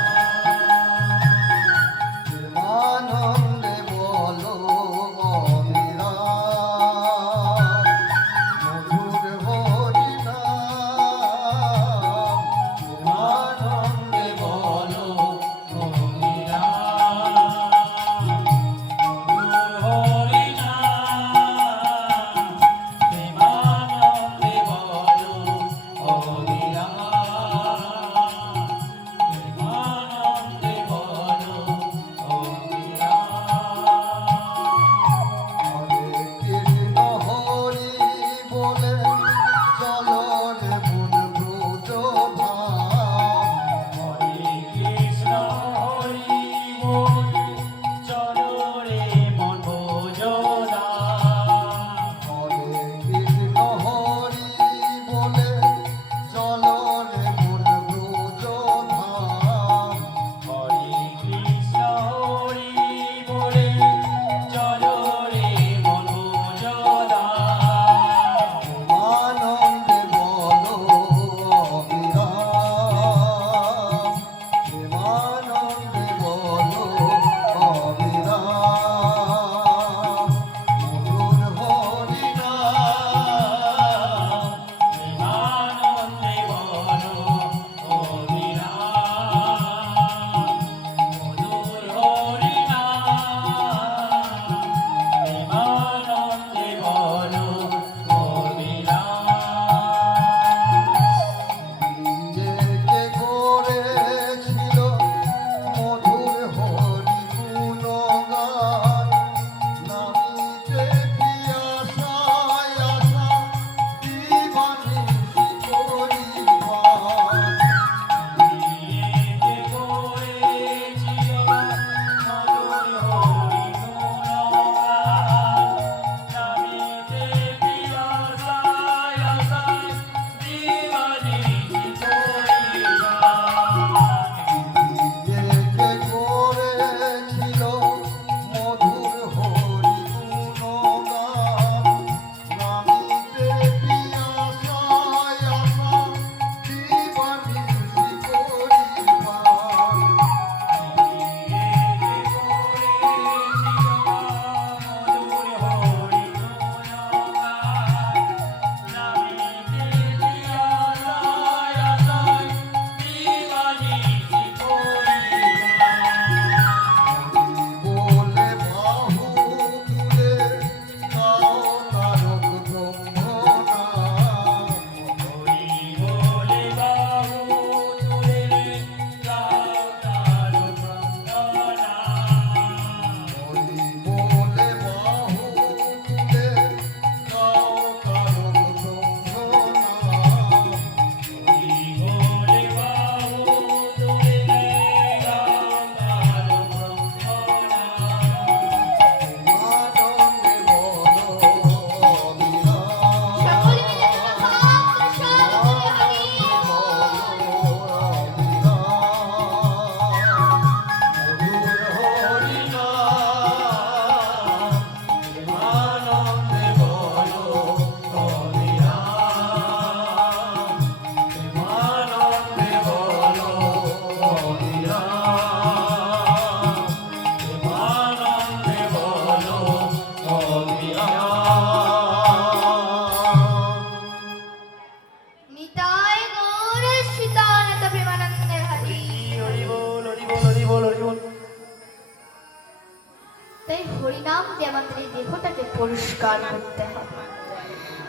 হরিনাম দিয়ে আমাদের এই দেহটাকে পরিষ্কার করতে হবে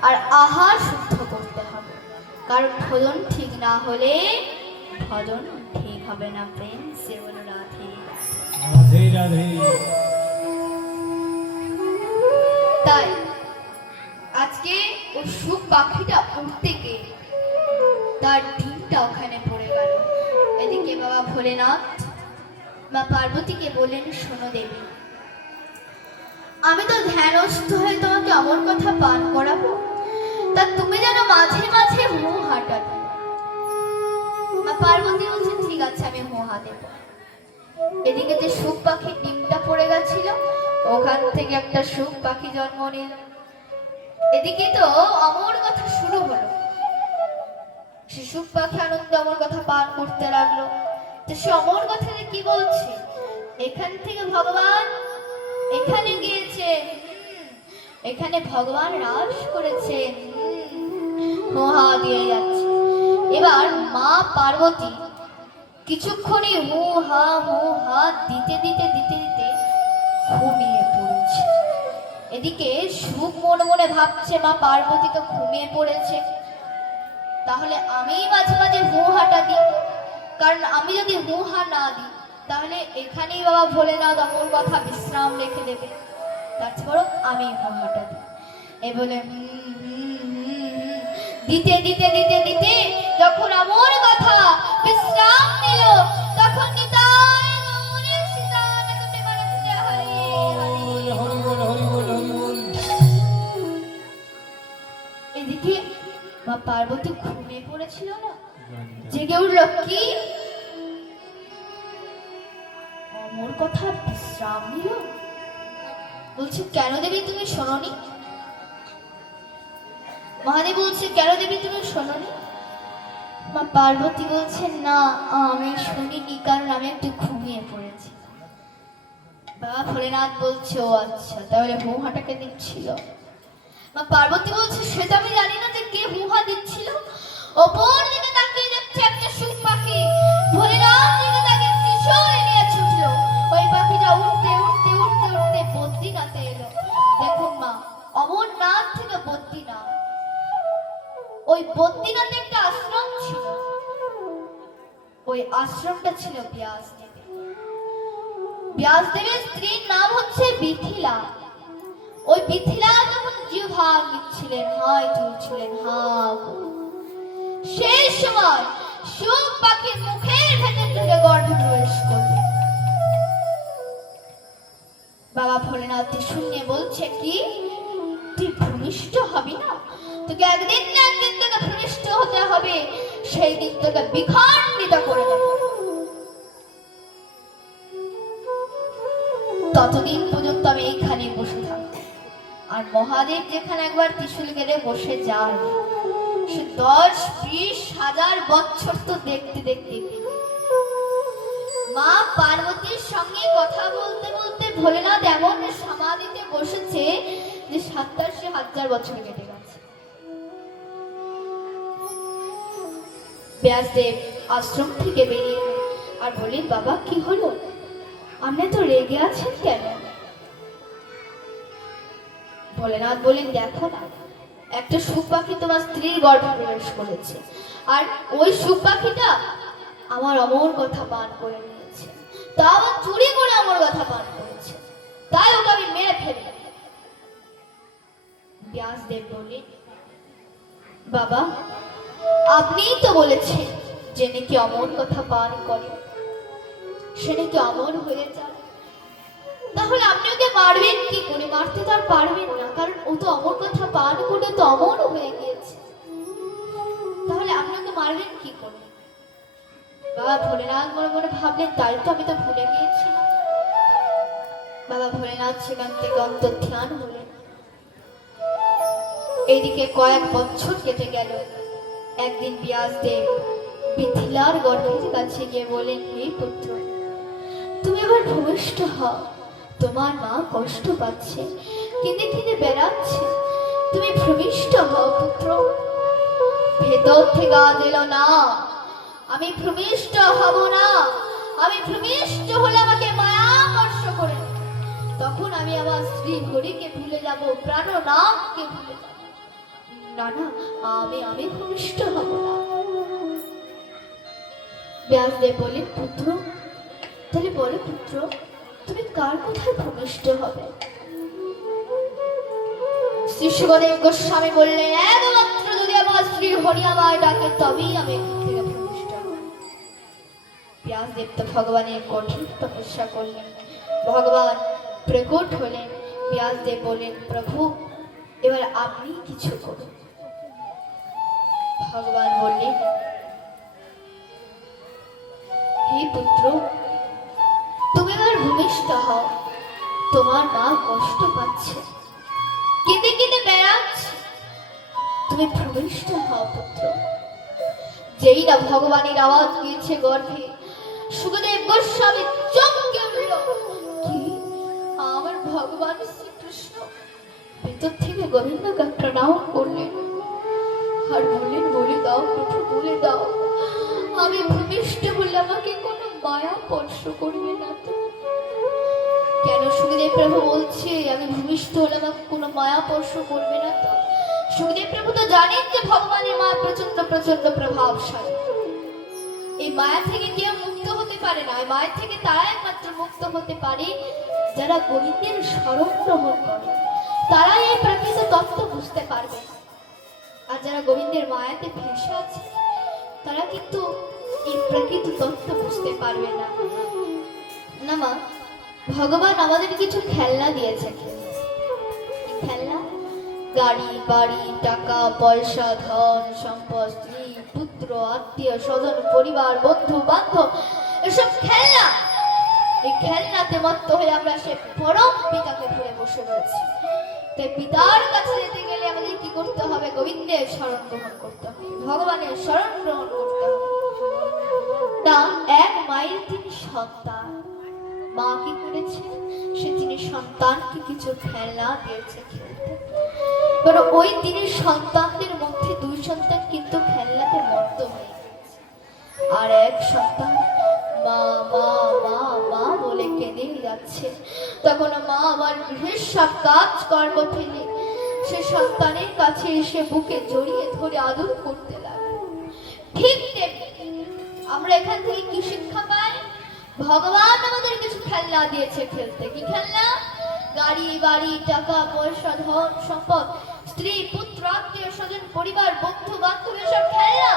আর আহার শুদ্ধ করতে হবে, কারণ ভোজন ঠিক না হলে ভজন ঠিক হবে না। প্রেম সে বলো রাধে রাধে রাধে। তাই আজকে ও সুখ পাখিটা উঠতে গিয়ে তার ডিমটা ওখানে পড়ে গেল। এদিকে বাবা ভোলেনাথ মা পার্বতীকে বললেন, শোনো দেবী, আমি তো ধ্যানস্থ হয়ে তোমাকে অমর কথা পান করাবো, তা তুমি যেন মাঝে মাঝে হু হাঁটা দিও। মা পার্বতী বলছে, ঠিক আছে আমি হু হা দেব। এদিকে যে সুখ পাখির ডিমটা পড়ে গেছিল, ওখান থেকে একটা সুখ পাখি জন্ম নিল। এদিকে তো অমর কথা শুরু হলো। সে সুখ পাখি আনন্দ অমর কথা পান করতে লাগলো। তো সে অমর কথাতে কি বলছে, এখান থেকে ভগবান এখানে গিয়েছে, এখানে ভগবান রাস করেছে, মোহা দিয়ে যাচ্ছে। এবার মা পার্বতী কিছুক্ষণই হু হা দিতে দিতে দিতে দিতে ঘুমিয়ে পড়েছে। এদিকে সুখ মনে মনে ভাবছে, মা পার্বতী তো ঘুমিয়ে পড়েছে, তাহলে আমি মাঝে মাঝে হু হাটা দিই, কারণ আমি যদি হু হা না দিই তাহলে এখানেই বাবা ভোলেনাথ অমর কথা বিশ্রাম রেখে দেবে, তার চেয়ে বরং আমি হু হাটা দিই। এ বলে দিতে দিতে দিতে দিতে যখন অমর কথা বিশ্রাম নিল, তখন নিতাই গৌরীর সীতানাথকে বানাতে হরে হরে। হরি বল হরি বল হরি বল। এদিকে মা পার্বতী ঘুমিয়ে পড়েছিল না, জেগে উঠল, কি অমর কথা বিশ্রাম নিল। বলছে, কেন দেবী তুমি শোনোনি? মহাদেব বলছে, কেন দেবী তুমি শোনোনি? মা পার্বতী বলছে, না আমি শুনিনি, কারণ আমি একটু ঘুমিয়ে পড়েছি। বাবা ভোলেনাথ বলছে, ও আচ্ছা, তাহলে হুহাটাকে দিচ্ছিল। মা পার্বতী বলছে, সেটা আমি জানি না যে কে হুহা দিচ্ছিল। ওপর দিকে তাকিয়ে দেখছে একটা সুখ পাখি ভোলেনাথ দিকে তাকিয়ে ত্রিশূল নিয়ে ছুটলো। ওই পাখিটা উঠতে উঠতে উঠতে উঠতে বদ্রীনাথে এলো। দেখুন মা, অমরনাথ থেকে বদ্রীনাথ, ওই বদ্রীনাথে একটা আশ্রম ছিল, ওই আশ্রমটা ছিল ব্যাসদেবের। ব্যাসদেবের স্ত্রীর নাম হচ্ছে মিথিলা। ওই মিথিলা যখন জিহ্বা নিচ্ছিলেন, হাই তুলছিলেন, হা সেই সময় সুখ পাখির মুখের ভেতর থেকে গর্ভে প্রবেশ করবে। বাবা ভোলেনাথ শূন্য বলছে, কি তুই ভূমিষ্ঠ হবি না? তোকে একদিন না একদিন তোকে ভূমিষ্ঠ হতে হবে, সেই দিন তোকে বিখণ্ডিত করে দেব। ততদিন পর্যন্ত আমি এইখানে বসে থাকবো। আর মহাদেব যেখানে একবার ত্রিশূল গেড়ে বসে যান, সে 10-20,000 বছর তো দেখতে দেখতে। মা পার্বতীর সঙ্গে কথা বলতে বলতে ভোলেনাথ এমন সমাধিতে বসেছে যে 87,000 বছর কেটে গেছে। ব্যাসদেব আশ্রম থেকে বেরিয়ে আর বলি, বাবা কি হলো, আপনি তো রেগে আছেন কেন? ভোলেনাথ বলেন, দেখো না, একটা সুখ পাখি তোমার স্ত্রীর গর্ভে প্রবেশ করেছে, আর ওই সুখ পাখিটা আমার অমর কথা পান করে নিয়েছে, তা আবার চুরি করে অমর কথা পান করেছে, তাই ওকে আমি মেরে ফেলি। ব্যাসদেব বলে, বাবা আপনিই তো বলেছেন যে নাকি অমর কথা পান করে সে নাকি অমর হয়ে যায়, তাহলে আপনি ওকে মারবেন কি করে? মারতে তো আর পারবেন না, কারণ ও তো অমর কথা পান করে তো অমর হয়ে গিয়েছে, তাহলে আপনি ওকে মারবেন কি করে? বাবা ভোলেনাথ মনে মনে ভাবলেন, তাই তো আমি তো ভুলে গিয়েছিলাম। বাবা ভোলেনাথ সেখান থেকে অন্তর্ধান হলেন। এইদিকে কয়েক বছর কেটে গেল। একদিন ব্যাসদেব মিথিলার গর্ভের কাছে গিয়ে বলেন, হে পুত্র, তুমি এবার ভূমিষ্ঠ হও, তোমার মা কষ্ট পাচ্ছে, কেঁদে কেঁদে বেড়াচ্ছে, তুমি ভূমিষ্ঠ হও পুত্র। ভেতর থেকে আওয়াজ এলো, না আমি ভূমিষ্ঠ হব না, আমি ভূমিষ্ঠ হলে আমাকে মায়া স্পর্শ করে। তখন তখন আমি আমার স্ত্রী হরিকে ভুলে যাব, প্রাণনাথকে ভুলে যাব। না না, আমি ভূমিষ্ঠ হব না। ব্যাসদেব বলেন, পুত্র তাহলে বলো পুত্র, তুমি কার কোথায় ভূমিষ্ঠ হবে? শ্রী সুখদেব গোস্বামী বললেন, একমাত্র যদি আমার শ্রী হরি আমায় ডাকে তবেই আমি এখান থেকে ভূমিষ্ঠ হব। ব্যাসদেব তো ভগবানের কঠিন তপস্যা করলেন, ভগবান প্রকট হলেন। ব্যাসদেব বলেন, প্রভু এবার আপনি কিছু করুন। ভগবান বললেন, হে পুত্র, তুমি এবার ভূমিষ্ঠ হও। তোমার মা কষ্ট পাচ্ছে, কেঁদে কেঁদে বেড়াচ্ছে, তুমি ভূমিষ্ঠ হও পুত্র। যেই না ভগবানের আওয়াজ দিয়েছে গর্ভে, সুখদেব গোস্বামী চমকে উঠল। কি, আমার ভগবান শ্রীকৃষ্ণ ভেতর থেকে গোবিন্দ গাত্রা নাও করলেন আর বললেন, বলে দাও প্রভু, বলে দাও, আমি ভূমিষ্ঠ হলে আমাকে কোনো মায়া স্পর্শ করবে না তো? কেন সুখদেব প্রভু বলছে আমি ভূমিষ্ঠ হলে আমাকে কোনো মায়া স্পর্শ করবে না তো? সুখদেব প্রভু তো জানেন যে ভগবানের মায়া প্রচন্ড প্রচন্ড প্রভাবশালী। এই মায়া থেকে কেউ মুক্ত হতে পারে না। এই মায়া থেকে তারা একমাত্র মুক্ত হতে পারে যারা গোবিন্দের শরণ গ্রহণ করে, তারা এই প্রকৃত তত্ত্ব বুঝতে পারবে। আর যারা গোবিন্দের মায়াতে ভেসে আছে তারা কিন্তু এই প্রকৃত তত্ত্ব বুঝতে পারবে না। না মা, ভগবান আমাদের কিছু খেলনা দিয়েছে। খেলনা, গাড়ি, বাড়ি, টাকা পয়সা, ধন সম্পদ, স্ত্রী পুত্র, আত্মীয় স্বজন, পরিবার, বন্ধু বান্ধব, এসব খেলনা। এই খেলনাতে মত্ত হয়ে আমরা সে পরম পিতাকে ভুলে বসে রয়েছি। তাই পিতার কাছে যেতে গেলে আমাদের কি করতে হবে? গোবিন্দের শরণ গ্রহণ করতে হবে, ভগবানের শরণ গ্রহণ করতে হবে। না, এক মায়ের তিনি সন্তান, মা কি করেছে? সে তিনি সন্তানকে কিছু খেলনা দিয়েছে খেলতে। এবার ওই তিনি সন্তানদের মধ্যে দুই সন্তান কিন্তু খেলনাতে মত্ত হয়ে গেছে, আর এক সন্তান মা মা মা মা বলে কেঁদে যাচ্ছে। তখন মা আবার গৃহের সব কাজ কর্ম ফেলে সে সন্তানের কাছে এসে বুকে জড়িয়ে ধরে আদর করতে লাগে। ঠিক তেমনি আমরা এখান থেকে কি শিক্ষা পাই? ভগবান আমাদের কিছু খেলনা দিয়েছে খেলতে। কি খেলনা? গাড়ি, বাড়ি, টাকা পয়সা, ধন সম্পদ, স্ত্রী পুত্র, আত্মীয় স্বজন, পরিবার, বন্ধু বান্ধব, এসব খেলনা।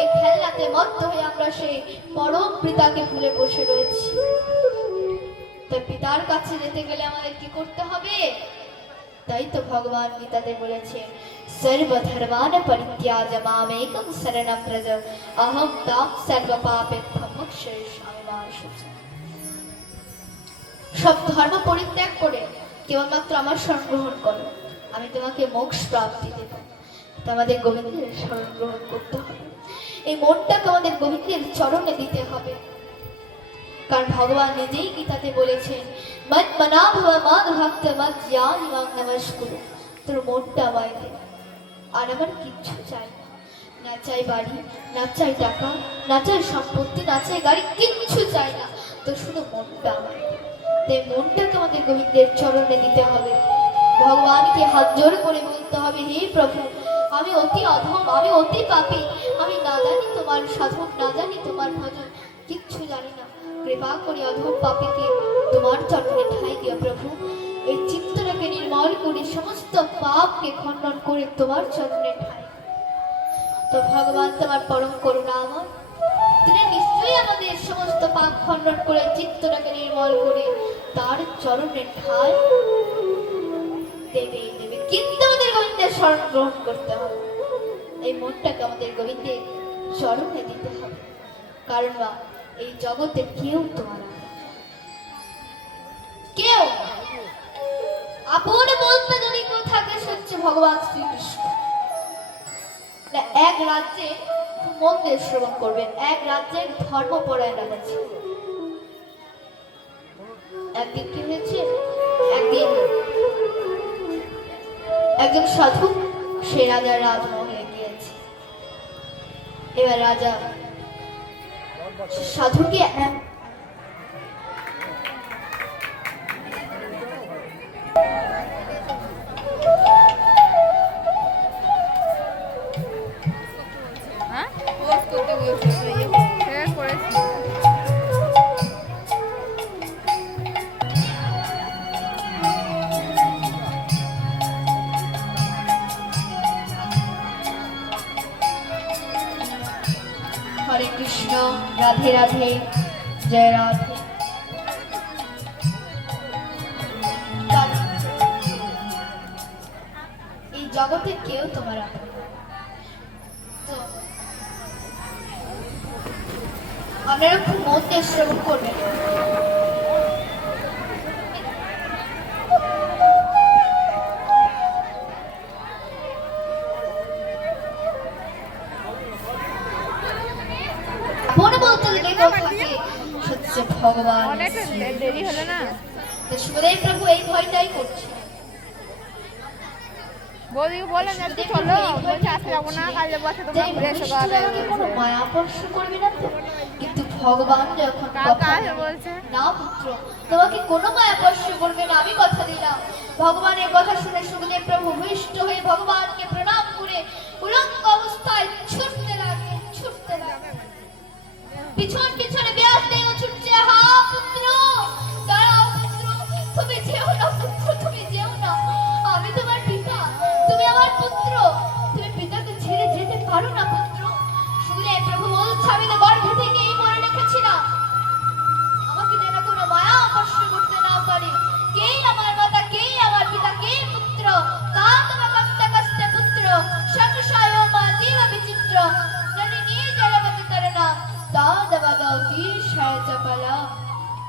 এই খেলনাতে মত্ত হয়ে আমরা সেই পরম পিতাকে ভুলে বসে রয়েছি। তাই পিতার কাছে যেতে গেলে আমাদের কি করতে হবে? তাই তো ভগবান গীতাতে বলেছেন, সর্বধর্মান পরিত্যাজ মামেকং শরণং ব্রজ অহং ত্বাং সর্বপাপেভ্যো মোক্ষয়িষ্যামি মা শুচি। সব ধর্ম পরিত্যাগ করে কেবলমাত্র আমার শরণ গ্রহণ করো, আমি তোমাকে মোক্ষ প্রাপ্তি দেব। আমাদের গোবিন্দের শরণ গ্রহণ করতে হবে, এই মনটাকে আমাদের গোবিন্দের চরণে দিতে হবে। কারণ ভগবান নিজেই গীতাতে বলেছেন, মত মনা ভব মদ ভক্ত মত জ্ঞান এবং নমস্কুরু। তোর মনটা আমায় দে, আর আমার কিচ্ছু চাই না। না চাই বাড়ি, না চাই টাকা, না চাই সম্পত্তি, না চাই গাড়ি, কিচ্ছু চাই না। তো শুধু মনটা আমায় দে। তাই মনটাকে আমাদের গোবিন্দের চরণে দিতে হবে। ভগবানকে হাত জোর করে বলতে হবে, হে প্রভু, আমি অতি অধম, আমি অতি পাপী, আমি না জানি তোমার সাধন, না জানি তোমার ভজন, কিচ্ছু জানি না। কৃপা করে অধম পাপীকে তোমার চরণে ঠাঁই দিও প্রভু। এই চিত্তটাকে নির্মল করে সমস্ত পাপকে খণ্ডন করে তোমার চরণে ঠাঁই। তো ভগবান তোমার পরম করুণাময়, তিনি নিশ্চয়ই আমাদের সমস্ত পাপ খণ্ডন করে চিত্তটাকে নির্মল করে তার চরণে ঠাঁই দেবে দেবে। কিন্তু আমাদের গোবিন্দের শরণ গ্রহণ করতে হবে, এই মনটাকে আমাদের গোবিন্দের চরণে দিতে হবে। কারণ বা এই জগতে কেউ তোমার কেউ আপন বলতে যদি কেউ থাকে সে হচ্ছে ভগবান শ্রীকৃষ্ণ। এক রাজ্যে মন দিয়ে শ্রবণ করবেন, এক রাজ্যের ধর্মপরায়ণ রাজা ছিল। একদিন কি হয়েছে? একদিন একজন সাধু সে রাজার রাজমহলে গিয়েছে। এবার রাজা সাধুকে করতে বলছে হ্যাঁ করেছি হরে কৃষ্ণ, রাধে রাধে, জয় রাধে। এই জগতে কেউ তোমার আপন নয়। তো আপনারা খুব মন দিয়ে শ্রবণ করবেন। মনে বলতে লেগে থাকে সত্য ভগবান অনেক দেরি হলো না তো সুদেব প্রভু এই ভয়টাই করছে। বৌদিকে বললেন আজকে চলো বলছে আজকে যাবো না কাল যাবো আজকে তোমরা ঘুরে এসো কোনো মায়া স্পর্শ করবে না তো, কিন্তু ভগবান যখন কথা বলছে না পুত্র তোমাকে কোনো মায়া স্পর্শ করবে না, আমি কথা দিলাম। ভগবানের কথা শুনে সুখদেব প্রভু হৃষ্ট হয়ে ভগবানকে প্রণাম করে উলঙ্গ অবস্থায় ছুটতে লাগলেন। পিছন পিছনে ব্যাসদেব ছুটছে। হা পুত্র, দাঁড়াও পুত্র, তুমি যেও না পুত্র, তুমি যেও না। আমি তোমার পিতা, তুমি আমার পুত্র, তুমি পিতাকে ছেড়ে যেতে পারো না পুত্র। সুখদেব প্রভু বলছে আমি তো গর্ভ থেকেই মনে রেখেছিলাম আমাকে যেন কোনো মায়া স্পর্শ করতে না পারে। কেই আমার মাতা, কেই আমার পিতা, কে পুত্র, কা তোমার কর্তা কষ্টে পুত্র, সংশয় মা দেব বিচিত্র, জানি নিয়ে জলবতী করনা তা দেবা দাও তীর সায় চাপালা।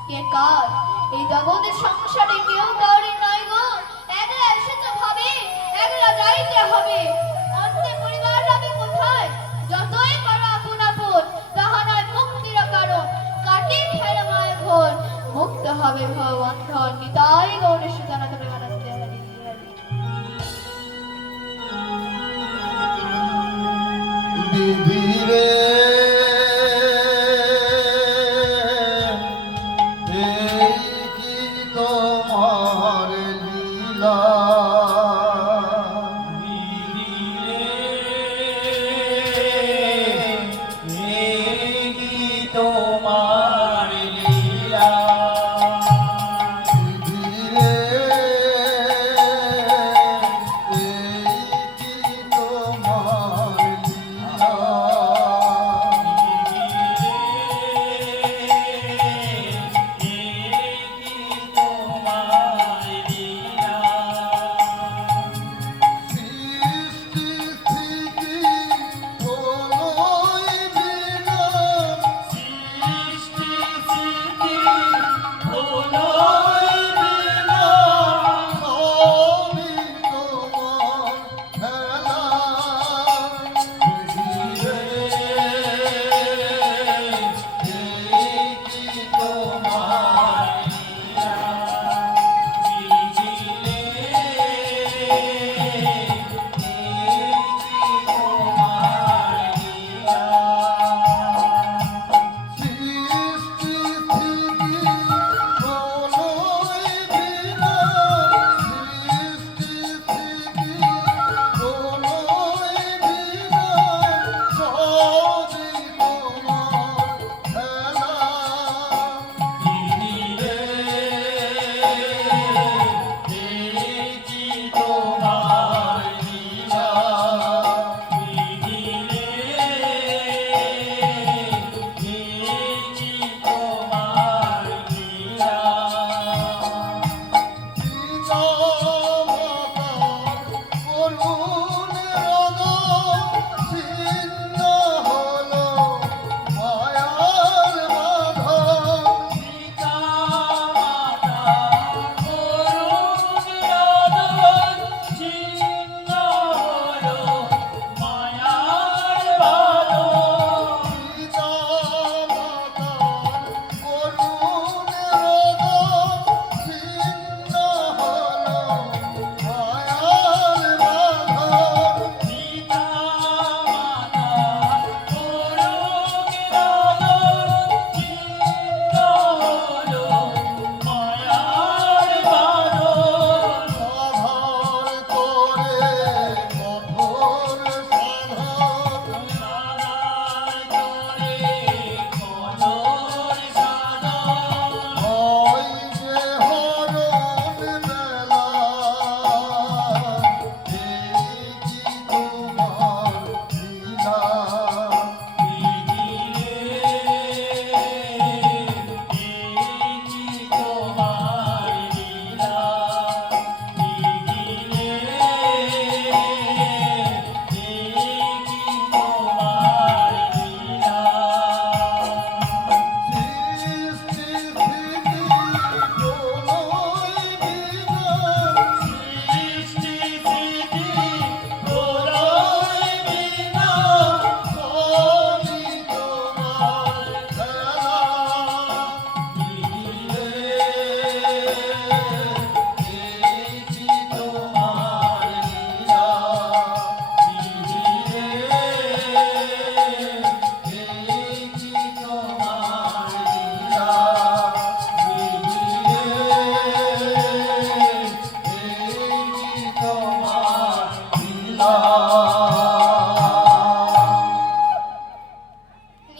কে কার এই জগতের সংসারে কেউ কাউরি নয় গো, একলা এসেছে ভাবে একলা যাইতে হবে। অন্তে পরিবার যাবে কোথায়, যতই করো আপন আপন তাহা নয় মুক্তির কারণ। কাটে ফেলে মায় ঘোর, মুক্ত হবে ভগবান ধন। নিতাই গৌরেশ সনাতন আনন্দে হরি হরি। বিধিরে এই কি তোমার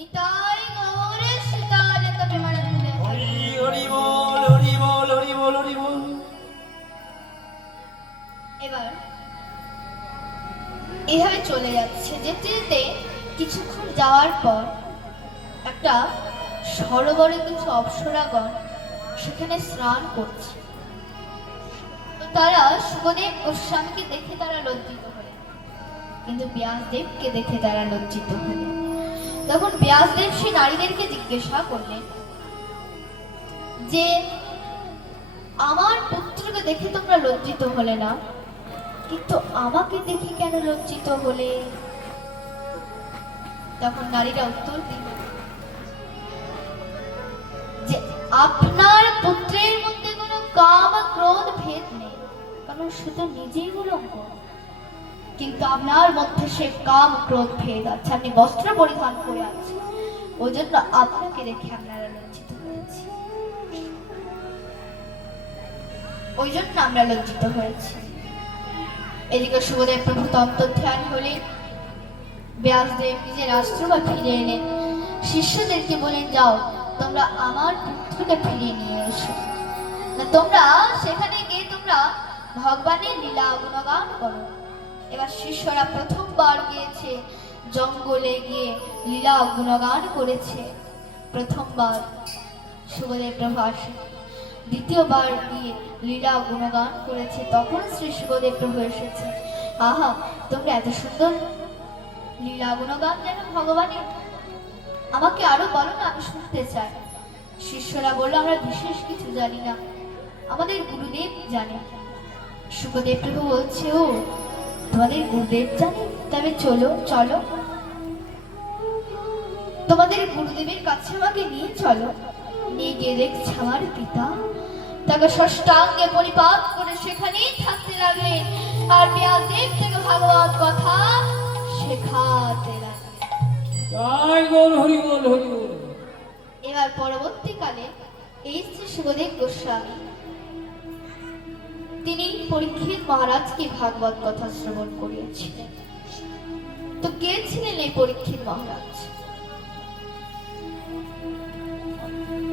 নিতাই গৌরে সীতালে তবে মানে ভুলে হরি হরি বল হরি বল হরি বল হরি বল। এবার এভাবে চলে যাচ্ছে, যেতে যেতে কিছুক্ষণ যাওয়ার পর একটা সরোবরে কিছু অপ্সরাগণ সেখানে স্নান করছে। তো তারা সুখদেব গোস্বামীকে দেখে তারা লজ্জিত হলেন, কিন্তু ব্যাসদেবকে দেখে তারা লজ্জিত হলেন। তখন ব্যাসদেব সেই নারীদেরকে জিজ্ঞাসা করলেন যে আমার পুত্রকে দেখে তোমরা লজ্জিত হলে না, কিন্তু আমাকে দেখে কেন লজ্জিত হলে? তখন নারীরা উত্তর দিল যে আপনার পুত্রের মধ্যে কোনো কাম ক্রোধ ভেদ নেই, কারণ শুধু নিজেই উলঙ্গ, কিন্তু আপনার মধ্যে সে কাম ক্রোধ ভেদ আছে। আপনি বস্ত্র পরিধান করে আছেন, ওই জন্য আপনাকে দেখে আপনারা লজ্জিত হয়েছি, ওই জন্য আমরা লজ্জিত হয়েছি। এদিকে সুখদেব প্রভু তত্ত্ব ধ্যান হলেন। ব্যাসদেব নিজের আশ্রমে ফিরে এলেন, শিষ্যদেরকে বলেন যাও তোমরা আমার পুত্রকে ফিরিয়ে নিয়ে এসো। না তোমরা সেখানে গিয়ে তোমরা ভগবানের লীলা গুণগান করো। এবার শিষ্যরা প্রথমবার গিয়েছে, জঙ্গলে গিয়ে লীলা গুণগান করেছে। প্রথমবার সুখদেব প্রভু আসে, দ্বিতীয়বার গিয়ে লীলা গুণগান করেছে। তখন শ্রী সুখদেব প্রভু এসেছে। আহা, তোমরা এত সুন্দর লীলা গুণগান যেন ভগবানের, আমাকে আরো বলো না, আমি শুনতে চাই। শিষ্যরা বললো আমরা বিশেষ কিছু জানি না, আমাদের গুরুদেব জানে। সুখদেব প্রভু বলছে ও তোমাদের গুরুদেব জানে, তবে চলো চলো তোমাদের গুরুদেবের কাছে আমাকে নিয়ে চলো। নিয়ে গিয়ে দেখছে আমার পিতা তাকে ষষ্ঠাঙ্গে পরিপাক করে সেখানেই থাকতে লাগলেন, আর ব্যাসদেব থেকে ভাগবত কথা শেখাতে লাগলেন। জয় গৌর হরি বল হরি বল। এবার পরবর্তীকালে এই শ্রী সুখদেব গোস্বামী তিনি পরীক্ষিত মহারাজকে ভাগবত কথা শ্রবণ করিয়েছিলেন। তো কে ছিলেন এই পরীক্ষিত মহারাজ?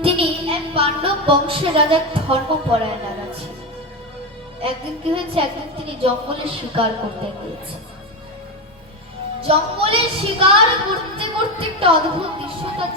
তিনি এক পাণ্ডব বংশের রাজা, ধর্মপরায়ণ রাজা ছিলেন। একদিন কি হয়েছে, একদিন তিনি জঙ্গলে শিকার করতে গিয়েছেন। জঙ্গলে শিকার করতে করতে একটা অদ্ভুত দৃশ্য তার